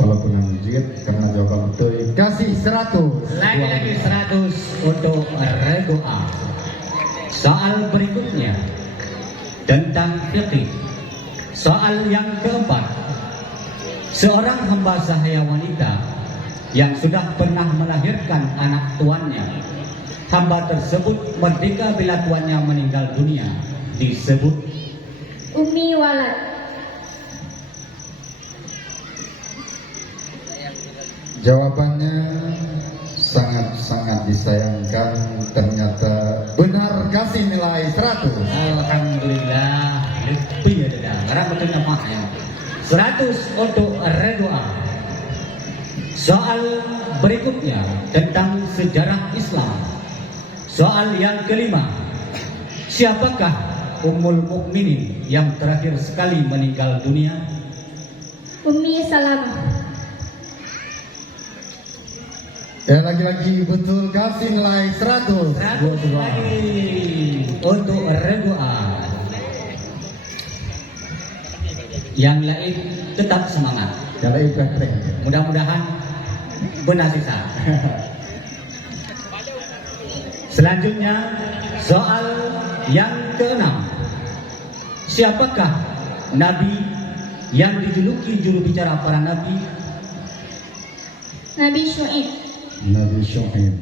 Walaupun anjir karena jawaban betul kasih 100. Lagi-lagi 100 untuk redoa. Soal berikutnya tentang fikih. Soal yang keempat, seorang hamba sahaya wanita yang sudah pernah melahirkan anak tuannya, hamba tersebut merdeka bila tuannya meninggal dunia, disebut Ummi walad. Jawabannya sangat-sangat disayangkan, ternyata benar, kasih nilai 100. Alhamdulillah, lebih ada. Karena betulnya mahal. 100 untuk redoa. Soal berikutnya tentang sejarah Islam. Soal yang kelima, siapakah Ummul Mukminin yang terakhir sekali meninggal dunia? Ummi Salamah. Ya, lagi-lagi betul, kasih nilai 100. 100 lagi untuk redoa. Yang lain tetap semangat. Kalau ibadah Mudah-mudahan benar sisa. Selanjutnya soal yang keenam. Siapakah nabi yang dijuluki juru bicara para nabi? Nabi Syuaib. Nabi Syuaib.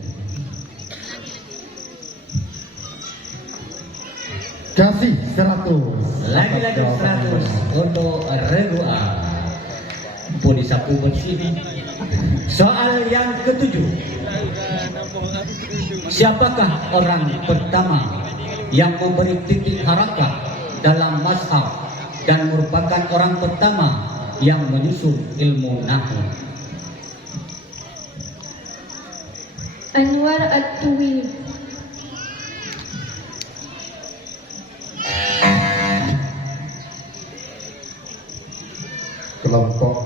Kasih 100. Lagi-lagi 100 untuk redoa. Pun disapu bersih. Soal yang ketujuh. Siapakah orang pertama yang memberi titik harakah dalam mazhab dan merupakan orang pertama yang menyusun ilmu nahwu? Anwar At-Tuwi. Kelompok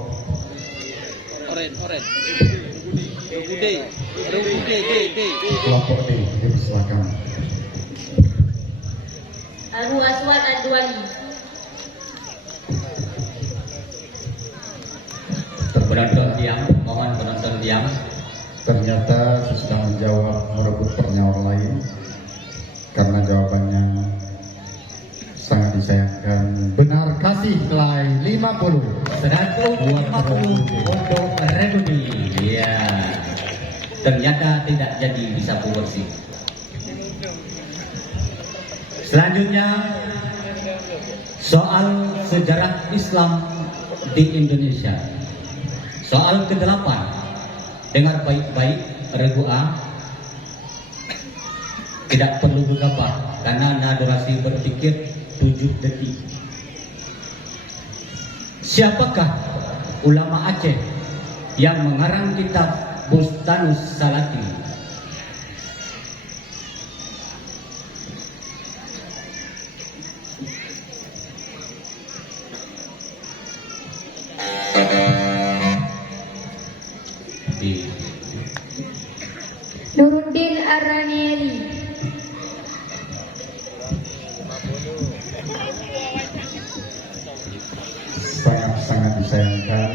kelompok D, silakan. Abu Aswad Ad-Duali. Penonton diam, mohon penonton diam. Ternyata sesudah menjawab merebut pernyawa lain karena jawabannya sangat disayangkan. Benar, kasih nilai 50. 150 untuk Redudi. Ya. Ternyata tidak jadi disapu bersih. Selanjutnya soal sejarah Islam di Indonesia. Soal ke-8. Dengar baik-baik redoa. Tidak perlu gegabah karena durasi berpikir 7 detik. Siapakah ulama Aceh yang mengarang kitab Bustanus Salati? Nuruddin Ar-Ranieri. Sangat disayangkan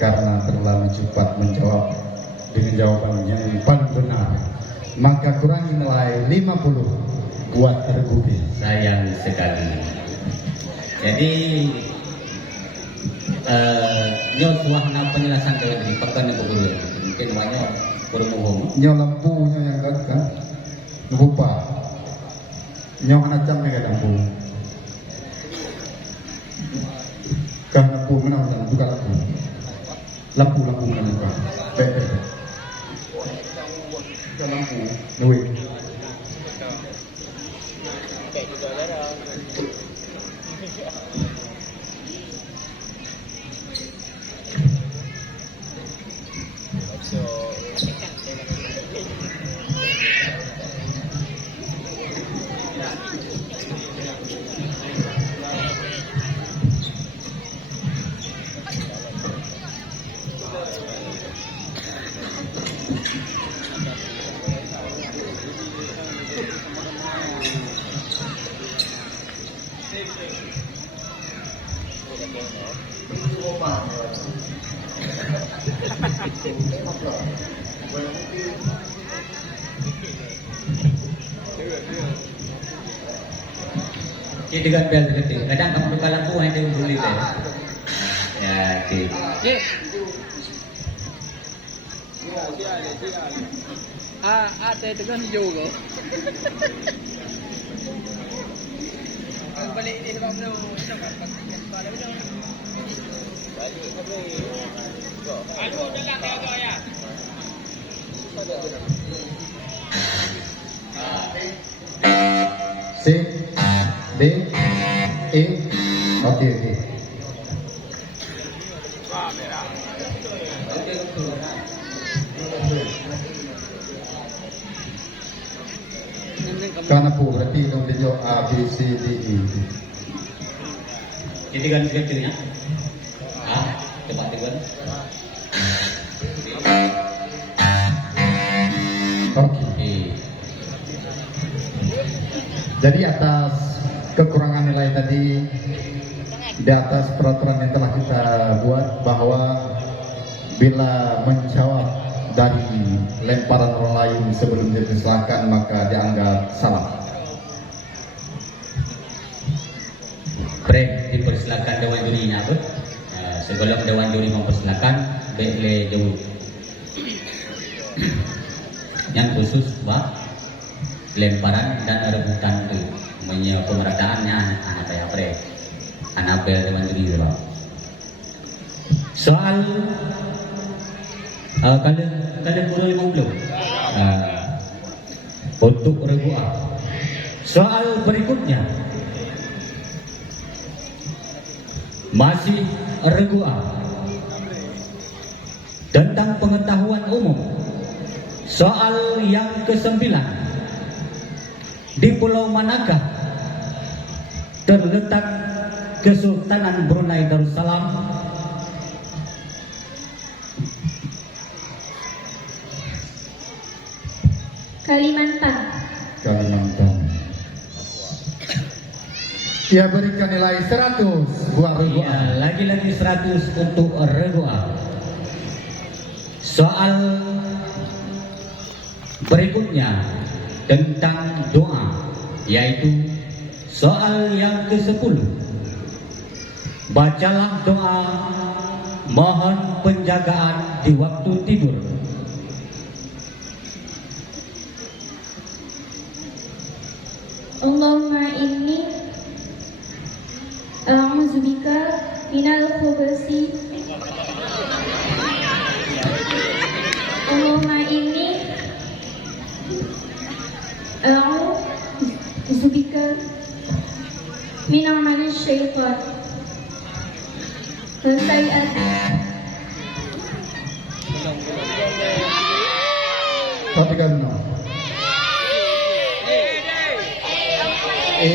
karena terlalu cepat menjawab dengan jawabannya yang paling benar. Maka kurangi nilai 50 buat Argudi. Sayang sekali. Jadi nyo suahna penjelasan dari pekan itu dulu. Mungkin banyak berumuh. Nyo lampunya yang gagah lupa. Nyo anak jamnya gak lampu. Kan lampu mana buka lampu. Lampu mana buka. Baik. Buka lampu. Nui. Jadi kan bel gitu. Kadang kamu buka lampu hanya dia boleh deh. Ya, oke. Ada dengan juga. Ang balik ini sebab belum pastikan pada belum. Aduh, dah lah kau ya. C, D, E, oke. Karena pu berarti dong dia A, B, C, D, E. Jadi kan kecilnya. Coba dengar. Oke. Jadi atas kekurangan nilai tadi di atas peraturan yang telah kita buat bahwa bila menjawab dari lemparan orang lain sebelum dipersilakan maka dianggap salah. Break dipersilakan dewan jurinya apa? Sebelum dewan juri mempersilakan, boleh jauh. Yang khusus bah lemparan dan rebutan itu pemerataannya anak saya pre anak bel dewan juri bah. Soal kalian puluh 50 untuk rebu A. Soal berikutnya masih regu A tentang pengetahuan umum. Soal yang ke-9, di pulau manakah terletak Kesultanan Brunei Darussalam? Kalimantan. Kalimantan. Ia berikan nilai 100 buat regu A. Ya, lagi-lagi 100 untuk regu A. Soal berikutnya tentang doa, yaitu soal yang ke-10. Bacalah doa mohon penjagaan di waktu tidur. Allahumma inni a'udzubika minal khubuthi. Allahumma inni a'udzubika min amali syaitan wa sayyi'ati. Perhatikan no. E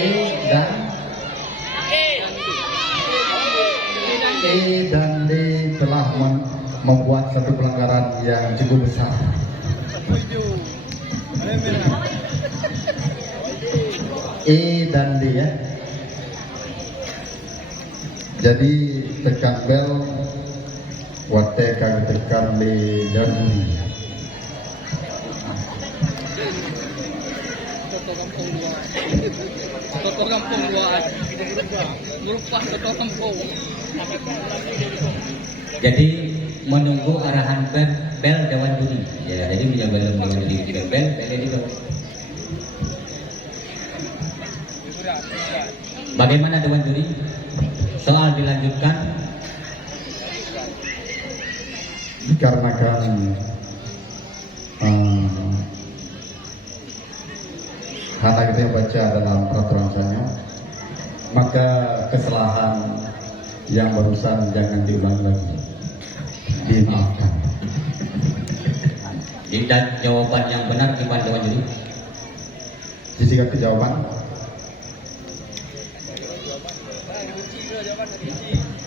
dan D telah membuat satu pelanggaran yang cukup besar. E dan D ya. Jadi tekan bel, waktu kami tekan D dan D. Toto kampung buat melupas toto kampung. Jadi menunggu arahan bel dewan juri. Ya, jadi menjaga dewan juri kita bel itu. Bagaimana dewan juri? Soal dilanjutkan. Dikarenakan hanya kita yang baca dalam peraturan saja, maka kesalahan yang barusan jangan diulang lagi, dimaafkan. Dan jawaban yang benar gimana dewan juri? Disingkat jawaban.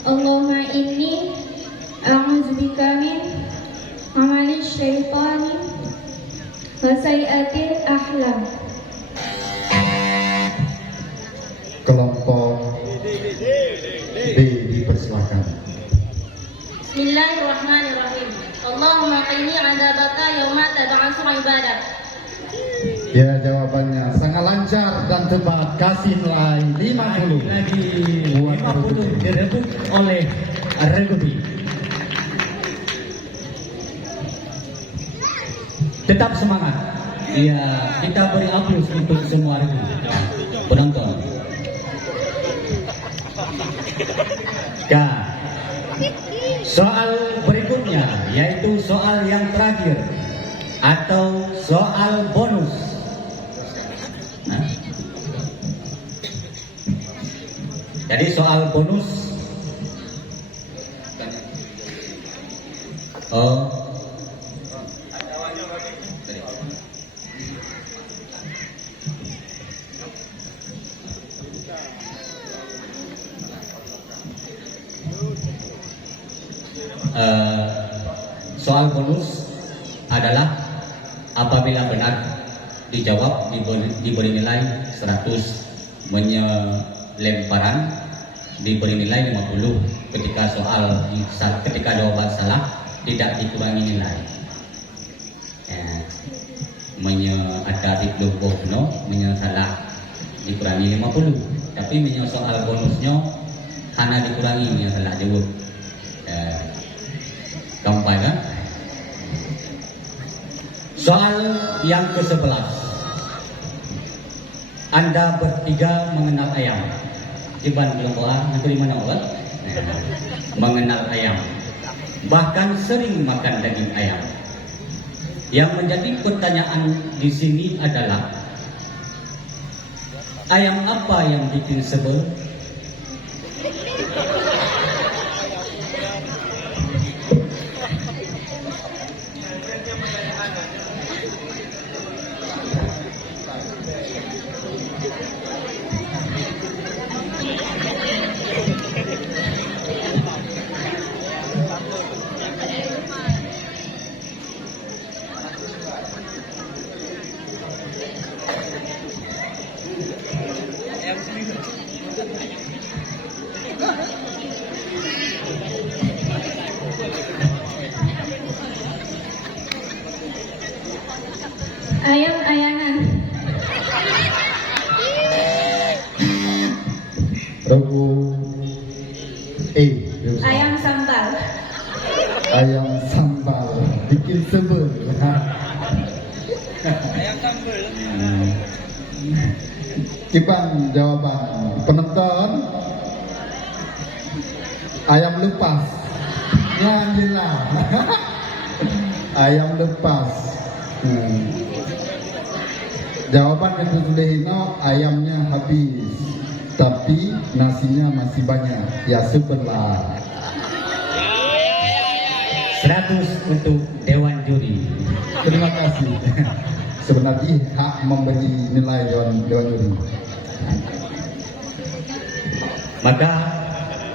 Allahumma inni a'udzubika min amali syaitani wa sayyi'atil ahlam. Kelompok B dipersilakan. Bismillahirrahmanirrahim. Allahumma qini adabaka yawma tab'atsu ibadah. Ya, jawabannya sangat lancar dan tepat. Kasih nilai 50. Lagi Buat 50 direbut oleh Regubi. Tetap semangat. Ya, kita beri aplaus untuk semua penonton. Soal berikutnya yaitu soal yang terakhir atau soal bonus. Nah. Jadi soal bonus. Soal bonus adalah apabila benar dijawab diberi nilai 100, lemparan diberi nilai 50. Ketika jawaban salah tidak dikurangi nilai. Ada di no salah dikurangi 50, tapi soal bonusnya hanya dikurangi salah jawab. Gampang kan? Soal yang ke-11. Anda bertiga mengenal ayam. Iban belum doa, itu di mana Allah? Mengenal ayam. Bahkan sering makan daging ayam. Yang menjadi pertanyaan di sini adalah ayam apa yang bikin sebel? Ayam-ayangan. Regu Ayam sambal. ayam sambal bikin sebel. Ayam sambal. Iban jawaban penonton ayam lepas. Nyanyilah. Ayam lepas. Jawaban itu sudah hino, ayamnya habis, tapi nasinya masih banyak. Ya sebelah. 100 untuk Dewan Juri. Terima kasih. Sebenarnya hak memberi nilai Dewan Juri. Maka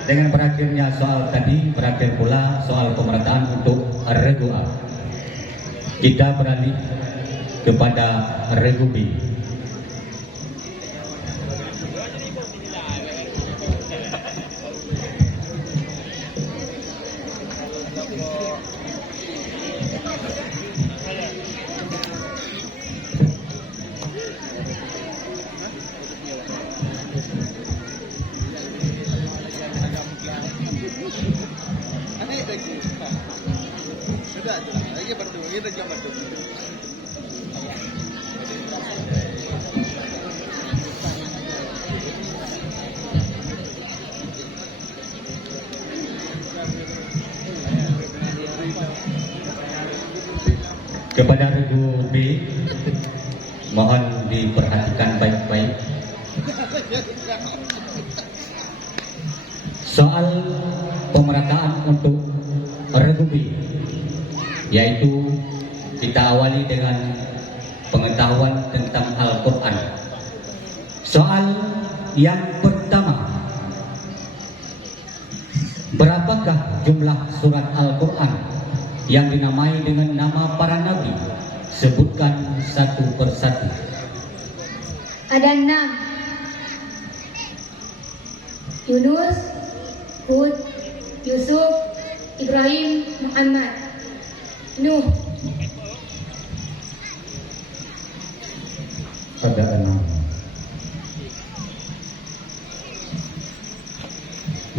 dengan berakhirnya soal tadi, berakhir pula soal pemerataan untuk Regu A. Kita beralih kepada Regu B. Kepada Regu B, mohon diperhatikan baik-baik. Soal pemerataan untuk Regu B, yaitu kita awali dengan pengetahuan tentang Al-Quran. Soal yang pertama, berapakah jumlah surat Al-Quran yang dinamai dengan nama para nabi? Sebutkan satu persatu. Ada 6. Yunus, Hud, Yusuf, Ibrahim Muhammad. Nuh. Ada 6.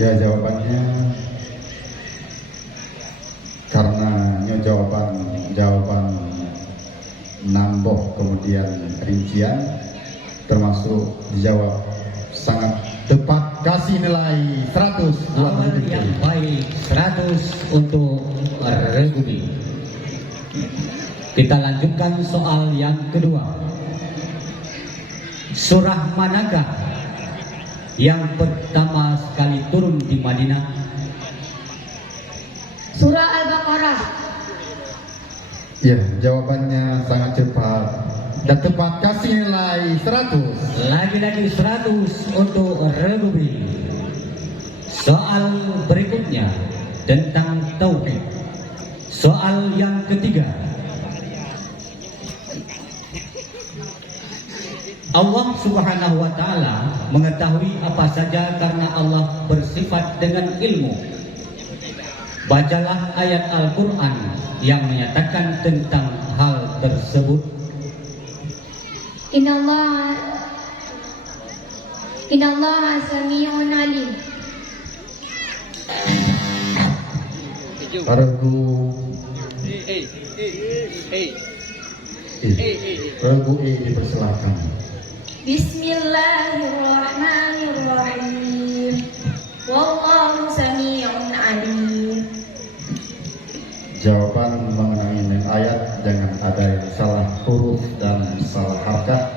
Ya, jawabannya karena jawaban nambah kemudian rincian termasuk dijawab sangat tepat, kasih nilai 100 buat Awal Regu yang B. baik 100 untuk Regu B. Kita lanjutkan soal yang kedua. Surah manakah yang pertama sekali turun di Madinah? Surah Al-Baqarah. Ya, jawabannya sangat cepat dan tepat, kasih nilai 100. Lagi-lagi 100 untuk Regu B. Soal berikutnya tentang tauhid. Soal yang ketiga. Allah Subhanahu wa taala mengetahui apa saja karena Allah bersifat dengan ilmu. Bacalah ayat Al-Qur'an yang menyatakan tentang hal tersebut. Innallaha sami'un alim. Regu Regu E dipersilakan. Bismillahirrahmanirrahim. Wallahu sami'un alim. Jawaban mengenai ayat jangan ada yang salah huruf dan salah harkat.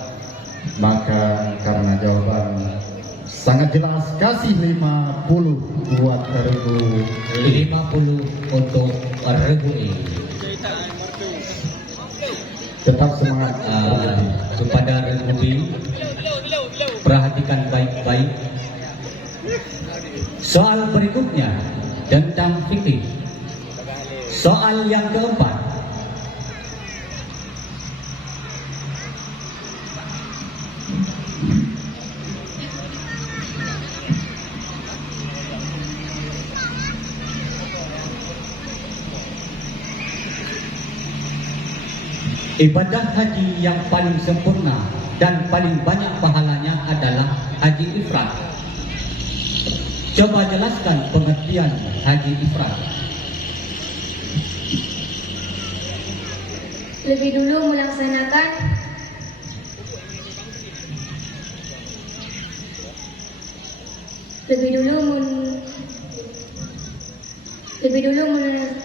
Maka karena jawaban sangat jelas, kasih 50 buat Regu E. 50 untuk Regu E. Tetap semangat Kepada Regu B, perhatikan baik-baik. Soal berikutnya tentang fikih. Soal yang keempat. Ibadah haji yang paling sempurna dan paling banyak pahalanya adalah haji ifrad. Coba jelaskan pengertian haji ifrad. Lebih dulu melaksanakan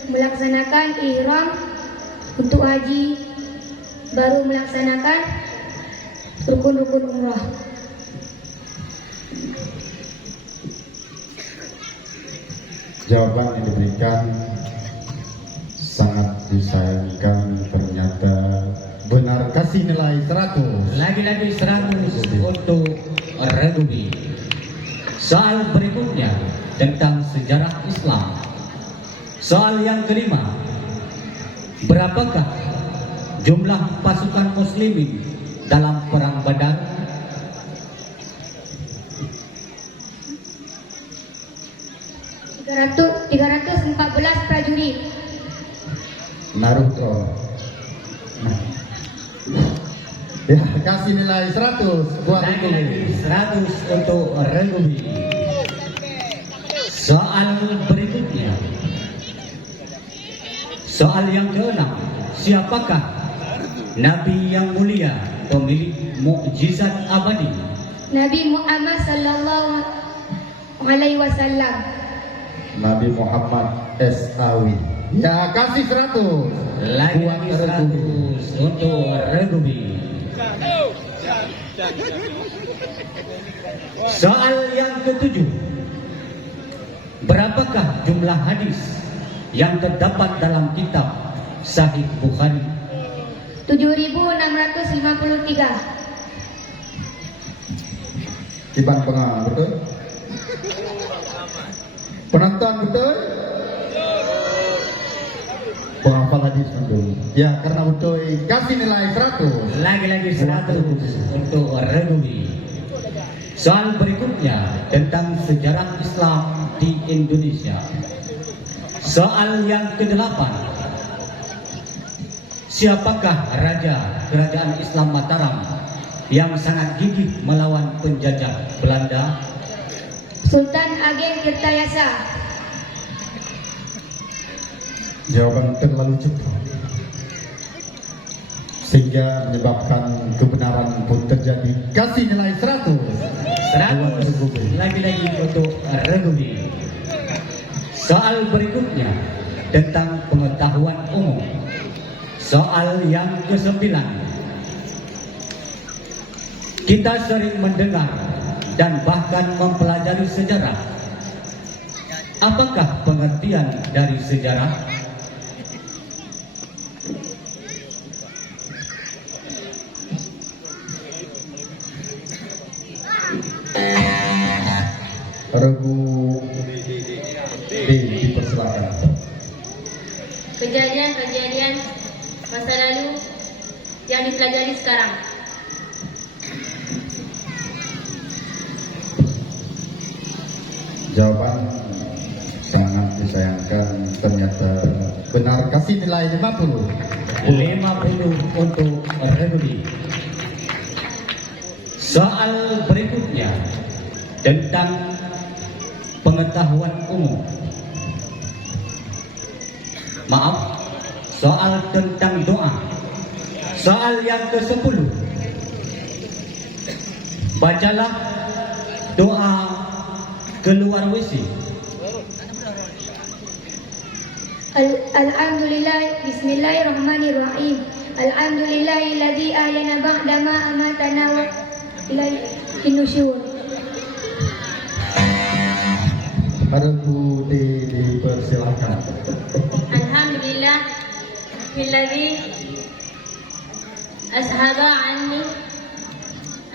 melaksanakan ihram untuk haji, baru melaksanakan rukun-rukun umrah. Jawaban yang diberikan sangat disayangkan, ternyata benar, kasih nilai 100. Lagi-lagi 100 untuk Regu B. Soal berikutnya tentang sejarah Islam. Soal yang kelima. Berapakah jumlah pasukan muslimin dalam perang Badar? 314 prajurit. Naruto. Nah. Ya, kasih nilai 100 buat Regu B. Lagi-lagi 100 untuk Regu B. Soal berikutnya. Soal yang keenam. Siapakah Nabi yang mulia pemilik mukjizat abadi? Nabi Muhammad sallallahu alaihi wasallam. Nabi Muhammad SAW. Ya, kasih 100 buat Lagi-lagi Regu B. 100 untuk Regu B. Soal yang ketujuh. Berapakah jumlah hadis yang terdapat dalam kitab Sahih Bukhari? 7.653. Iban pengang, betul? Penonton, betul? Penghafal hadis, betul? Ya, karena betul, kasih nilai 100. Lagi-lagi 100 untuk Regu B. Soal berikutnya tentang sejarah Islam di Indonesia. Soal yang ke-8. Siapakah raja kerajaan Islam Mataram yang sangat gigih melawan penjajah Belanda? Sultan Ageng Tirtayasa. Jawaban terlalu cepat sehingga menyebabkan kebenaran pun terjadi. Kasih nilai 100. 100 lagi-lagi untuk Regubi. Soal berikutnya tentang pengetahuan umum. Soal yang ke-9. Kita sering mendengar dan bahkan mempelajari sejarah. Apakah pengertian dari sejarah? Regu D dipersilakan. Kejadian-kejadian masa lalu yang dipelajari sekarang. Jawaban sangat disayangkan, ternyata benar. Kasih nilai 50. 50 untuk Regubi. Soal berikutnya tentang pengetahuan umum. Maaf, soal tentang doa. Soal yang ke-10. Bacalah doa keluar WC. Alhamdulillah, bismillahirrahmanirrahim. Alhamdulillahilladzi ahyana ba'da ma amatana wa ilaihin nusyur. Regu D dipersilakan. Alhamdulillah billadzi ashaba anni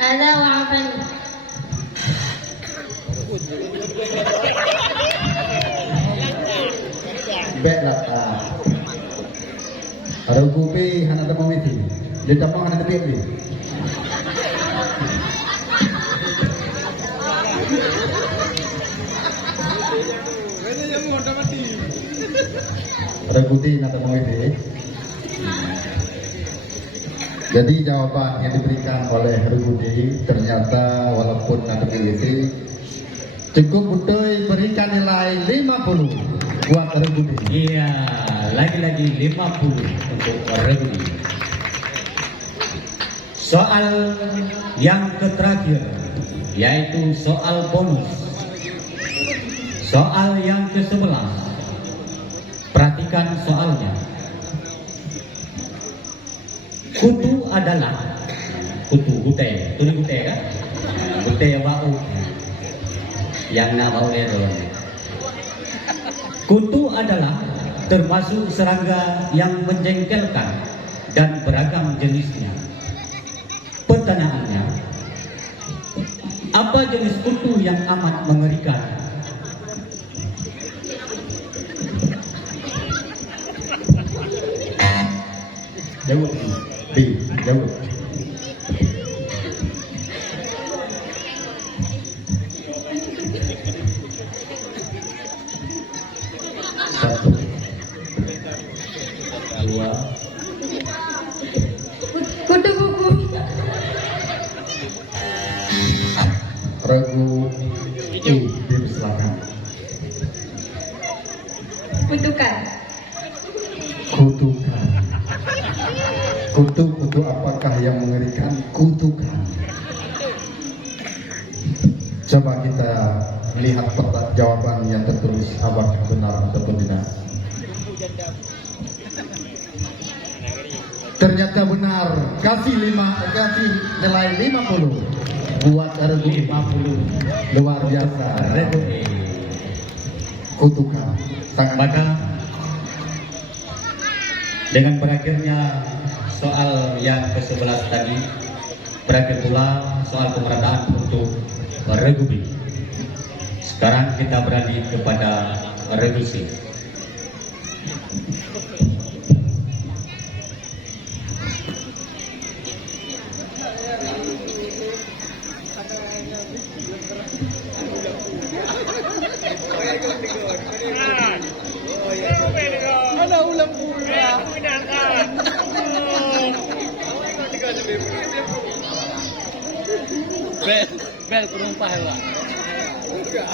adza wa afani. Baiklah. Regu B hana tamang itu. Dia tamang hana tapi ini. Regu D hana tamang itu. Jadi jawaban yang diberikan oleh Regu D ternyata walaupun ada itu cukup betul berikan nilai 50 buat Regu D. Iya, lagi-lagi 50 untuk Regubi. Soal yang terakhir yaitu soal bonus. Soal yang ke-11. Perhatikan soalnya. Kutu adalah kutu gute, tuli gute kan? Gute yang bau. Yang bau itu. Kutu adalah termasuk serangga yang menjengkelkan dan beragam jenisnya. Pertanyaannya, apa jenis kutu yang amat mengerikan? Jawab B. Jawab. Satu, dua, Kutu buku. Regu E dipersilakan. Kutukan. Kutukan. Kutu apakah yang mengerikan? Kutukan. Coba kita lihat jawaban yang tertulis, apakah benar ataupun tidak. Ternyata benar. Kasih nilai 50 buat Regu. 50 Luar biasa. Regubi. Kutukan. Sangat Maka dengan berakhirnya soal yang ke-11 tadi, berakhir pula soal pemerataan untuk Regubi. Sekarang kita beralih kepada revisi. bel penumpah ya. Oh iya.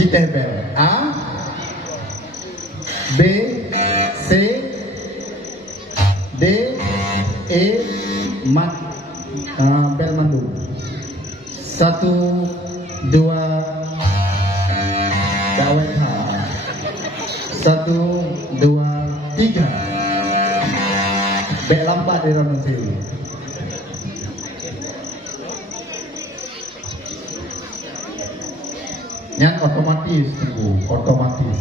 Citebel A, B, C, D, E, mat, bel mandu. 1, 2, dawet H. 1, 2, 3. Bel lambat di Rono sini. Yang otomatis, Ibu, otomatis.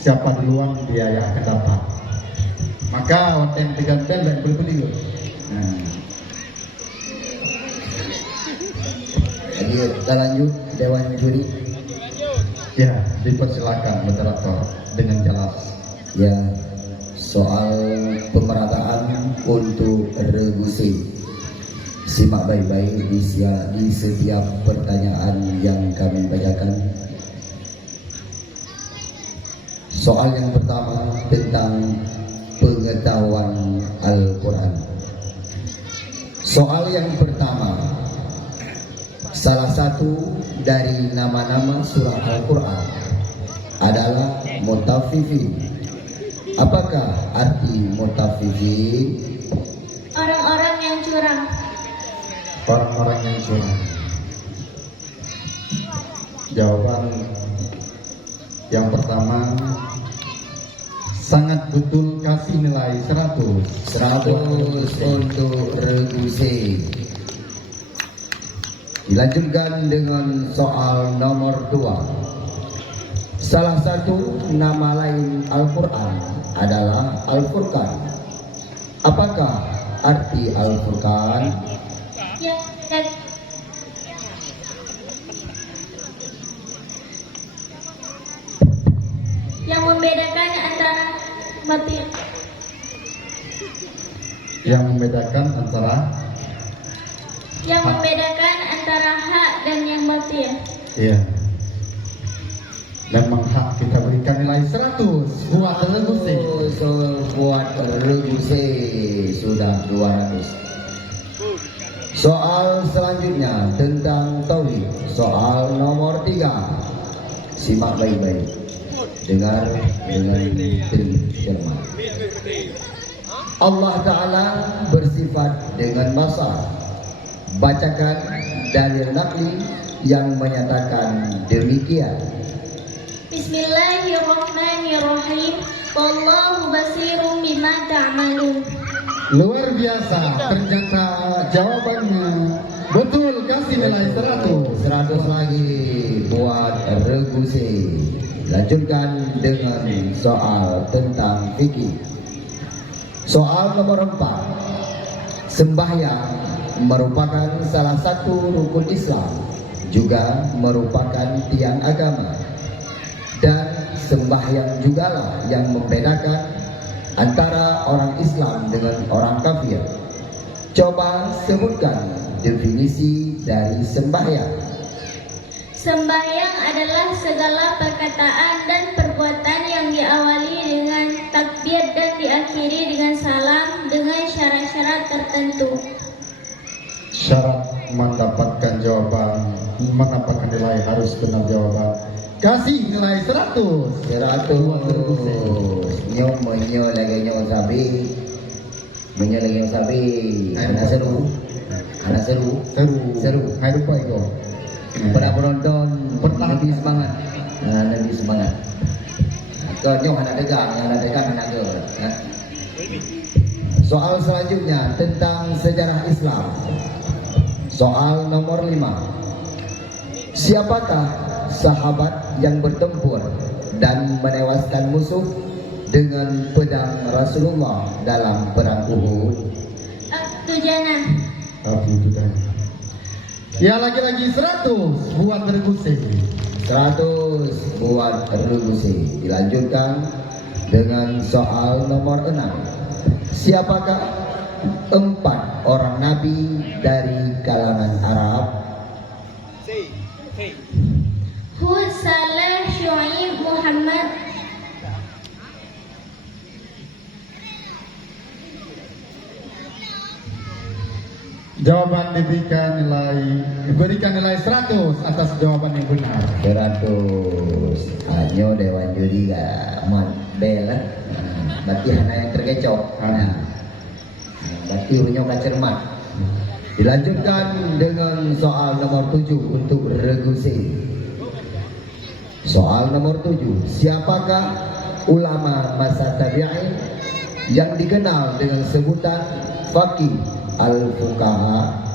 Siapa duluan dia yang akan dapat. Maka waktu yang tegang bel dan beli-beli. Jadi kita lanjut Dewan Juri. Ya, dipersilakan moderator dengan jelas. Ya, soal pemerataan untuk regusi. Simak baik-baik di setiap pertanyaan yang kami bacakan. Soal yang pertama tentang pengetahuan Al-Quran. Soal yang pertama, salah satu dari nama-nama surah Al-Quran adalah Mutaffifin. Apakah arti Mutaffifin? Orang-orang yang curang. Orang-orang yang curang. Jawaban yang pertama sangat betul, kasih nilai 100. 100 untuk regusi. Dilanjutkan dengan soal nomor 2. Salah satu nama lain Al-Quran adalah Al-Furqan. Apakah arti Al-Furqan? Yang membedakan antara mati. Yang membedakan antara hak dan yang batil. iya. Memang hak kita berikan nilai 100 buat regusi. Buat regusi sudah 200. Soal selanjutnya tentang tauhid. Soal nomor 3. Simak baik-baik. Dengar dengan cermat. Allah Ta'ala bersifat dengan masa. Bacakan dalil naqli yang menyatakan demikian. Bismillahirrahmanirrahim. Wallahu basirun bima ta'malun. Luar biasa, ternyata jawabannya betul, kasih nilai 100. 100 lagi buat regusi. Lanjutkan dengan soal tentang fikih. Soal nomor 4. Sembahyang merupakan salah satu rukun Islam, juga merupakan tiang agama. Dan sembahyang jugalah yang membedakan antara orang Islam dengan orang kafir. Coba sebutkan definisi dari sembahyang. Sembahyang adalah segala perkataan dan perbuatan yang diawali dengan takbir dan diakhiri dengan salam dengan syarat-syarat tertentu. Syarat mendapatkan jawaban, mendapatkan nilai harus benar jawaban. Kasih nilai 100. 100. Nyo lagi nyo sabi. Menyo lagi nyo sabi. Anak seru. Hai lupa itu. Pada penonton lebih semangat. Lebih semangat. Kau nyo anak tegang anak ke. Soal selanjutnya tentang sejarah Islam. Soal nomor 5. Siapakah sahabat yang bertempur dan menewaskan musuh dengan pedang Rasulullah dalam perang Uhud? Tujana. Abu Tudan. Ya lagi-lagi 100 buat Regusi. 100 buat Regusi. Dilanjutkan dengan soal nomor 6. Siapakah 4 orang nabi dari kalangan Arab? Hud, Saleh, Syuaib, Muhammad. Jawaban diberikan nilai 100 atas jawaban yang benar. 100. Hanya Dewan Juri mon bela. Berarti hanya yang terkecoh. Berarti punya cermat. Dilanjutkan dengan soal nomor 7 untuk Regusi. Soal nomor 7. Siapakah ulama masa tabi'in yang dikenal dengan sebutan faqih al-fuqaha?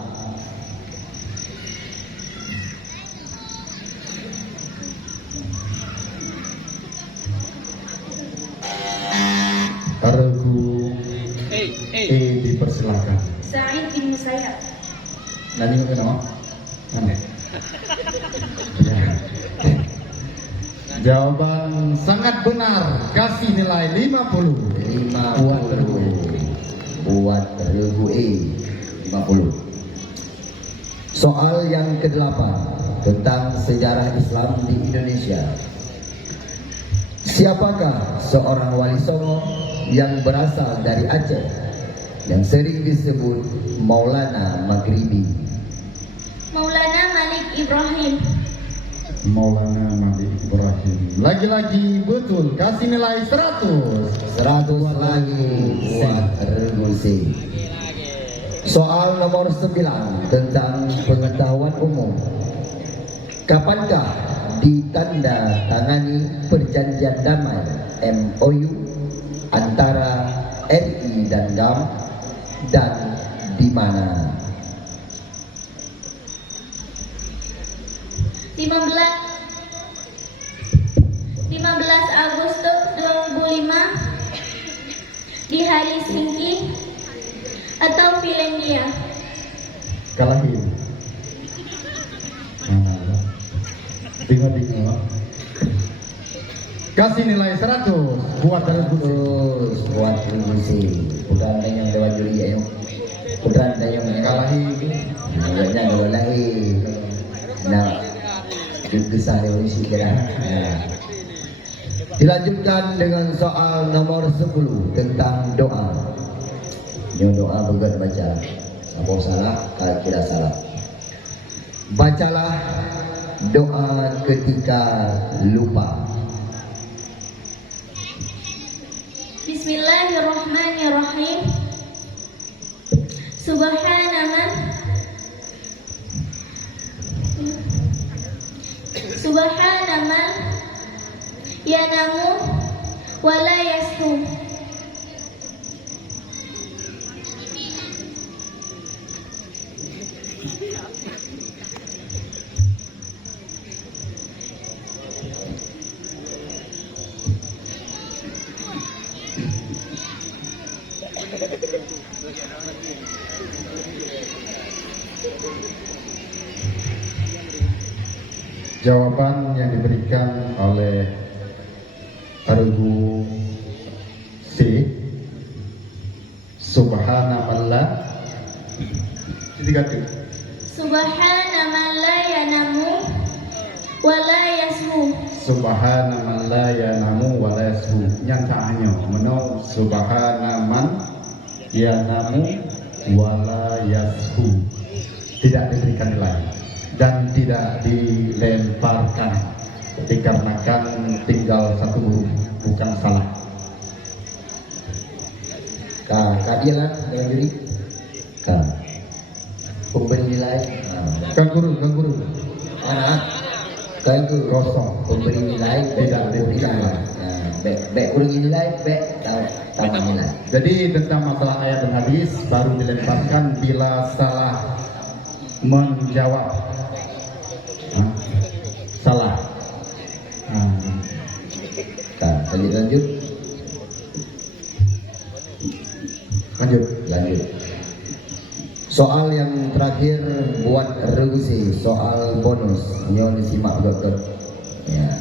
Regu dipersilakan. Sa'id bin Musayyab. Nanti mau kenapa? Aneh. Ya. Jawaban sangat benar. Kasih nilai 50. 50 buat Regu 50. Soal yang ke-8 tentang sejarah Islam di Indonesia. Siapakah seorang wali songo yang berasal dari Aceh yang sering disebut Maulana Maghribi? Maulana Malik Ibrahim. Maulana Malik Ibrahim. Lagi-lagi betul. Kasih nilai 100. 100 lagi buat Regusi. Soal nomor 9 tentang pengetahuan umum. Kapankah ditanda tangani perjanjian damai MOU antara RI dan GAM dan di mana? 15 Agustus 2005 di Helsinki atau Finlandia. Kalahin. Bingung. Kasih nilai 100 buat Terus buat Regusi. Putra yang Dewan Juri ya yuk. Putra yang Kalahin. Namanya Dewan Lahir. Nah, besar yang isi kira. Dilanjutkan dengan soal nomor 10 tentang doa. Ini doa bukan baca. Apa salah? Kalau tidak salah. Bacalah doa ketika lupa. Bismillahirrahmanirrahim. Subhanaman yanamu wala yasum. Jawaban yang diberikan oleh Regu C. Subhanallah. Subhanaman la yanamu wala yasum. Subhanaman la yanamu wa la yashu. Nyataannya menau subhanaman yanamu wa la yashu. Tidak diberikan nilai dan tidak dilemparkan dikarenakan tinggal satu huruf, bukan salah. Kadialah Dewan Juri. Pemberi nilai. Kan guru. Anak. Kan guru. Kosong. Pemberi nilai Tidak diberikan. Bek kurang nilai, bek tambah nilai. Jadi tentang masalah ayat dan hadis baru dilemparkan bila salah menjawab. Salah. Lanjut. Soal yang terakhir buat regusi, soal bonus. Nyo disimak betul. Ya.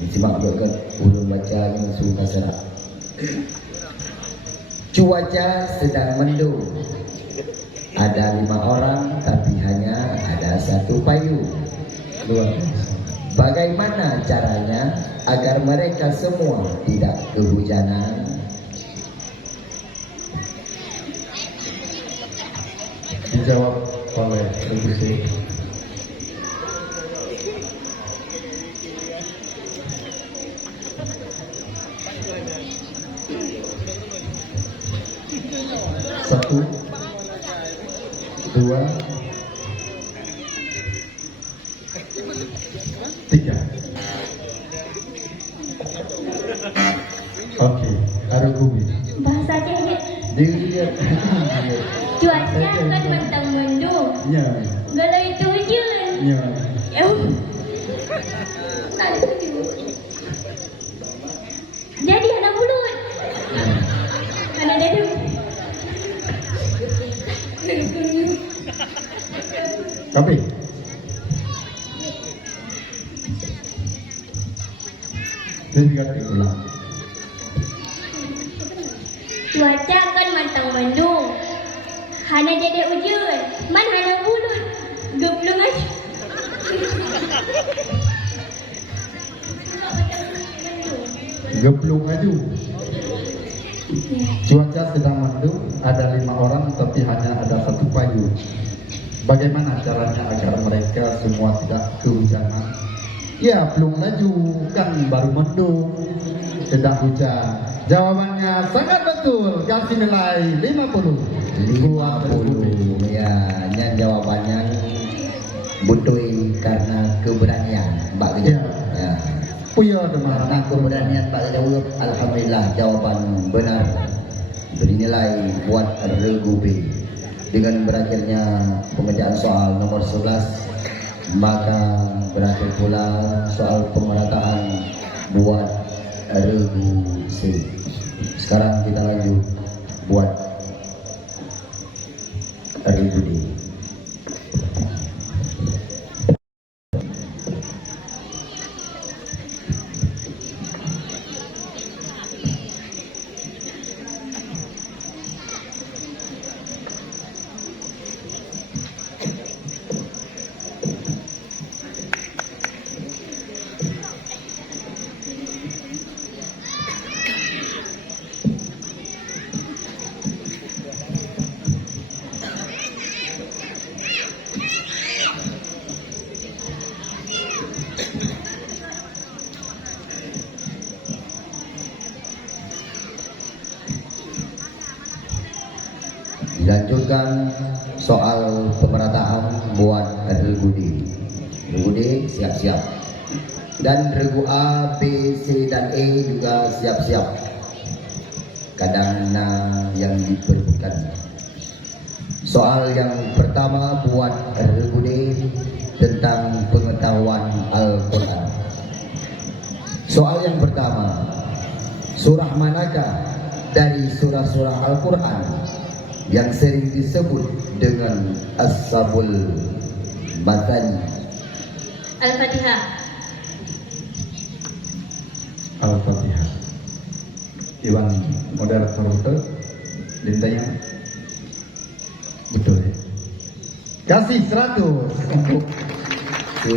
Disimak betul. Ulun baca suka serak. Cuaca sedang mendung. Ada 5 orang tapi hanya ada 1 payung. Bagaimana caranya agar mereka semua tidak kehujanan? Dijawab oleh Regusi. Satu, dua, tiga. Oke, ada bumi. Bahasa Cehit. Dilihat. Cuaca akan mentang mendung. Ya, Kalau itu hujan. ya. Jadi anak mulut. Anak jadi. Tapi saya juga ulang. Cuaca akan mentang mendung. Hana jadi hujan. Man hana mulut. Geblong aja. Geblung aja. Cuaca sedang mendung, ada 5 orang tapi hanya ada 1 payung. Bagaimana caranya agar mereka semua tidak kehujanan? Ya, belum laju, kan baru mendung, tidak hujan. Jawabannya sangat betul, kasih nilai 50. 50. Ya, yang jawabannya butui karena keberanian Mbak Gede. Ya. Ya. Puya teman. Karena keberanian Mbak Gede, alhamdulillah jawaban benar. Beri nilai buat Regu B. Dengan berakhirnya pengerjaan soal nomor 11, maka berakhir pula soal pemerataan buat Regu C. Sekarang kita lanjut buat Regu D. Dilanjutkan soal pemerataan buat Regu D. Regu D siap-siap. Dan Regu A, B, C, dan E juga siap-siap. Kadang yang diperbutkan. Soal yang pertama buat Regu D tentang pengetahuan Al-Quran. Soal yang pertama, surah manakah dari surah-surah Al-Quran yang sering disebut dengan As-Sabul Matani? Al-Fatihah. Al-Fatihah. Iwan moderator betul, lintanya betul ya. Kasih 100 untuk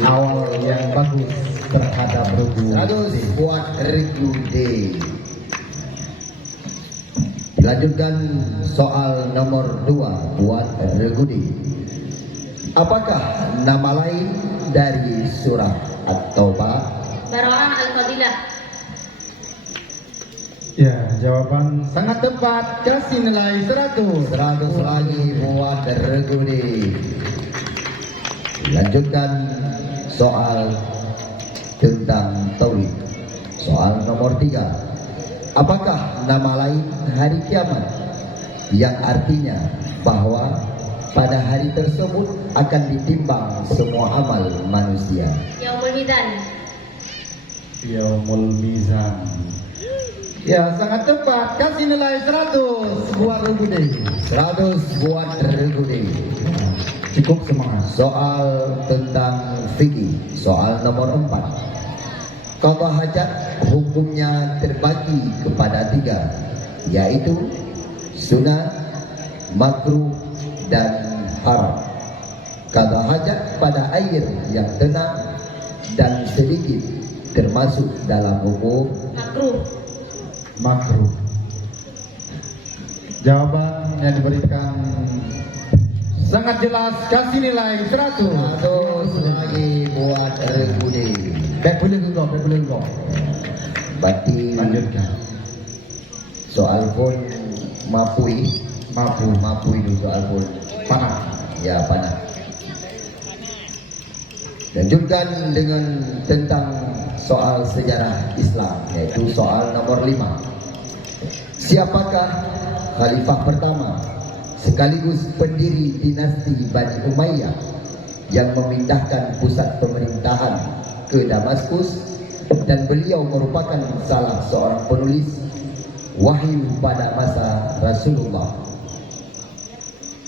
awal yang bagus terhadap Regu. 100 buat Regu D. Dilanjutkan soal nomor 2 buat Regu D. Apakah nama lain dari surah At-Taubah? Bara'ah Al-Fadilah. Ya, jawaban sangat tepat. Kasih nilai 100. 100 lagi buat Regu D. Lanjutkan soal tentang tauhid. Soal nomor 3. Apakah nama lain hari kiamat yang artinya bahwa pada hari tersebut akan ditimbang semua amal manusia? Yaumul Mizan. Yaumul Mizan. Ya, sangat tepat. Kasih nilai 100 buat Rugudi. 100 buat Regudi. Cukup semangat. Soal tentang fikih, soal nomor 4. Qadha hajat hukumnya terbagi kepada 3, yaitu sunat, makruh, dan haram. Qadha hajat pada air yang tenang dan sedikit termasuk dalam hukum Makruh. Makruh. Jawaban yang diberikan sangat jelas. Kasih nilai 100. 100 lagi buat Regudi. Baik boleh kau. Berarti Lanjutkan. soal pun mapui itu soal pun Panah. ya panah. Lanjutkan dengan tentang soal sejarah Islam, yaitu soal nomor 5. Siapakah khalifah pertama sekaligus pendiri dinasti Bani Umayyah yang memindahkan pusat pemerintahan ke Damaskus, dan beliau merupakan salah seorang penulis wahyu pada masa Rasulullah?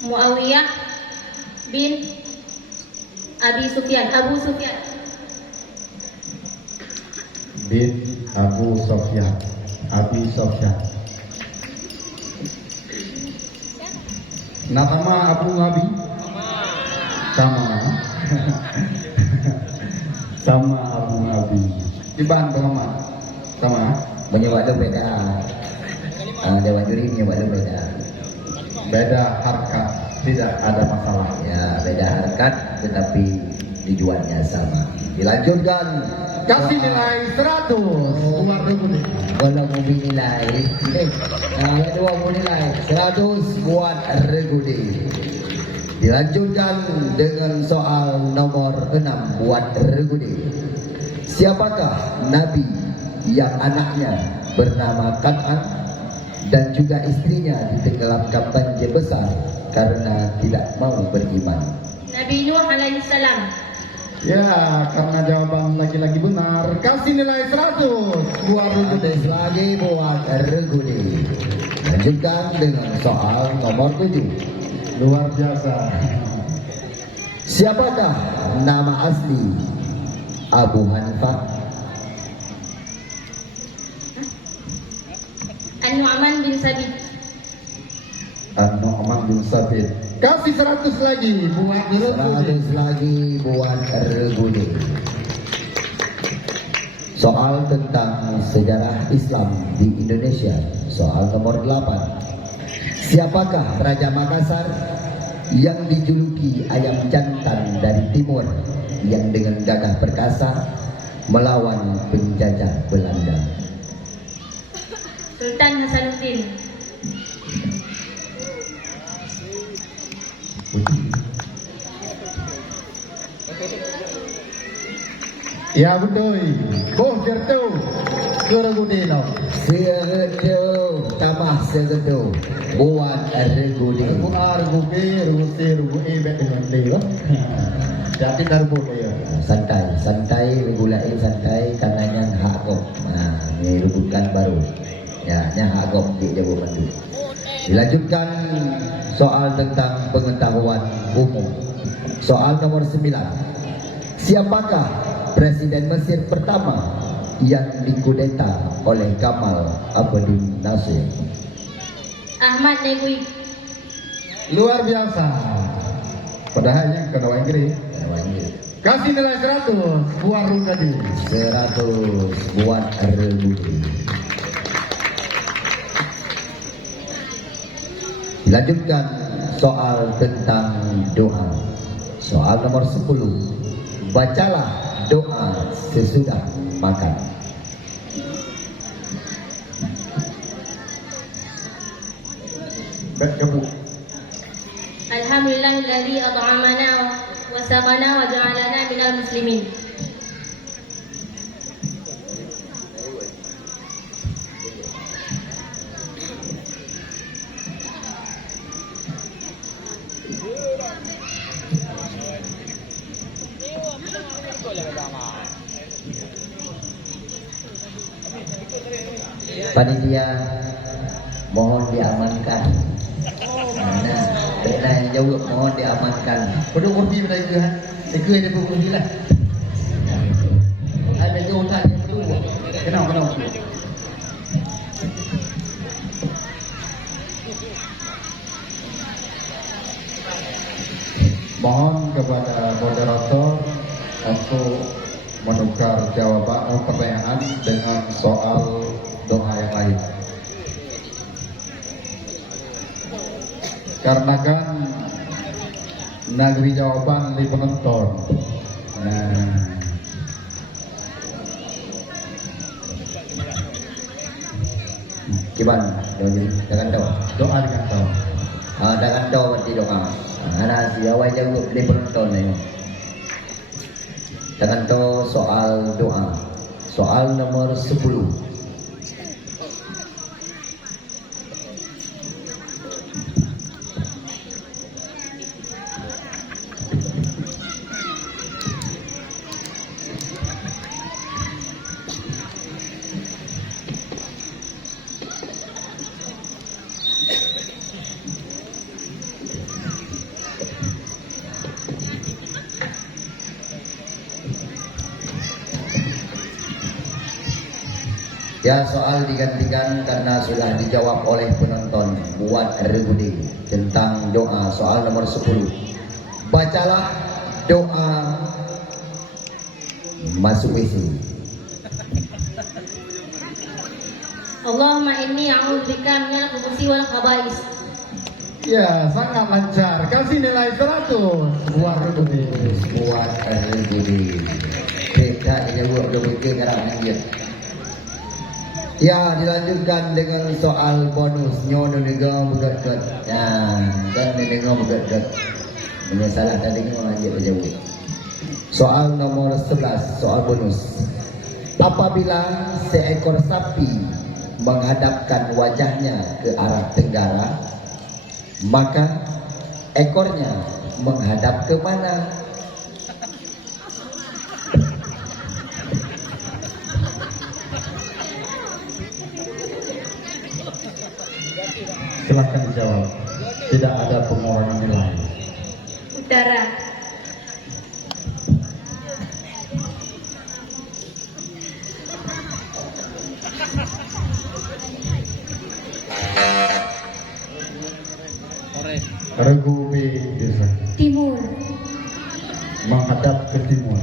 Muawiyah bin Abu Sufyan. Bin Abu Sofyan. Abi Sofyan. Nama Abu Abi? Sama. Sama Abu Abi. Iban Muhammad. Sama. Menyebut beda. Dewan juri menyebut beda. Beda harkat, tidak ada masalah. Ya, beda harkat tetapi tujuannya sama. Dilanjutkan. Kasih nilai 100 buat Rugudi. Kalau mau nilai, kedua mau nilai 100 buat Regudi. Dilanjutkan dengan soal nomor 6 buat Regudi. Siapakah Nabi yang anaknya bernama Kan'an dan juga istrinya ditenggelamkan banjir besar karena tidak mau beriman? Nabi Nuh alaihissalam. Ya, karena jawaban lagi-lagi benar, kasih nilai 100 buat Rugudi. 100 lagi buat Regudi. Lanjutkan dengan soal nomor 7. Luar biasa. Siapakah nama asli Abu Hanifah? An-Nu'man bin Sabit. An-Nu'man bin Sabit. Kasih 100 lagi buat Rugudi. 100 lagi buat Regudi. Soal tentang sejarah Islam di Indonesia, soal nomor 8. Siapakah Raja Makassar yang dijuluki ayam jantan dari timur, yang dengan gagah perkasa melawan penjajah Belanda? Sultan Hasanuddin. Ya betul. Boh certu ke Rugudi lo. Segedo, tambah segedo buat Regudi. Rugudi bet dengan dia. Jadi darbo dia. Santai regulain santai karenanya hak kok. Nah, ini rebutkan baru. Ya, hak kok di Jawa Bantu. Dilanjutkan soal tentang pengetahuan umum. Soal nomor 9. Siapakah Presiden Mesir pertama yang dikudeta oleh Gamal Abdel Nasser? Ahmad Negui. Luar biasa. Padahalnya ke Dawa Inggris. Kasih nilai 100 buat Rugudi. 100 buat Regudi. Dilanjutkan soal tentang doa. Soal nomor 10. Bacalah doa sesudah makan. Bet gebuk. Alhamdulillahilladzi at'amana wa saqana wa ja'alana minal muslimin. Panitia mohon diamankan. Nah, benda yang jawab mohon diamankan. Perlu kursi pada itu kan? Itu ada kursi lah. Ada jualan yang perlu. Kenapa? Mohon kepada moderator untuk menukar jawaban pertanyaan dengan soal doa yang lain. Karena kan negeri jawaban di penonton. Nah, Gimana? Dengan doa. doa dengan doa. Dengan doa berarti doa. Anak si awal jawab di penonton ni. Dengan doa soal doa. Soal nomor 10. Ya, soal digantikan karena sudah dijawab oleh penonton. Buat Regudi tentang doa soal nomor 10. Bacalah doa masuk WC. Allahumma inni a'udzubika minal khubuthi wal khaba'is. Ya, sangat lancar. Kasih nilai 100 buat Regudi. Buat Regudi. Beda dia buat lebih karena dia. Ya, dilanjutkan dengan soal bonus. Nyono nego begat-begat. Ya, kan nego begat-begat. Ini salah tadi kan aja terjawab. Soal nomor 11, soal bonus. Apabila seekor sapi menghadapkan wajahnya ke arah tenggara, maka ekornya menghadap ke mana? Silakan dijawab. Tidak ada pengurangan nilai. Utara. Regu B desa. Timur. Menghadap ke timur.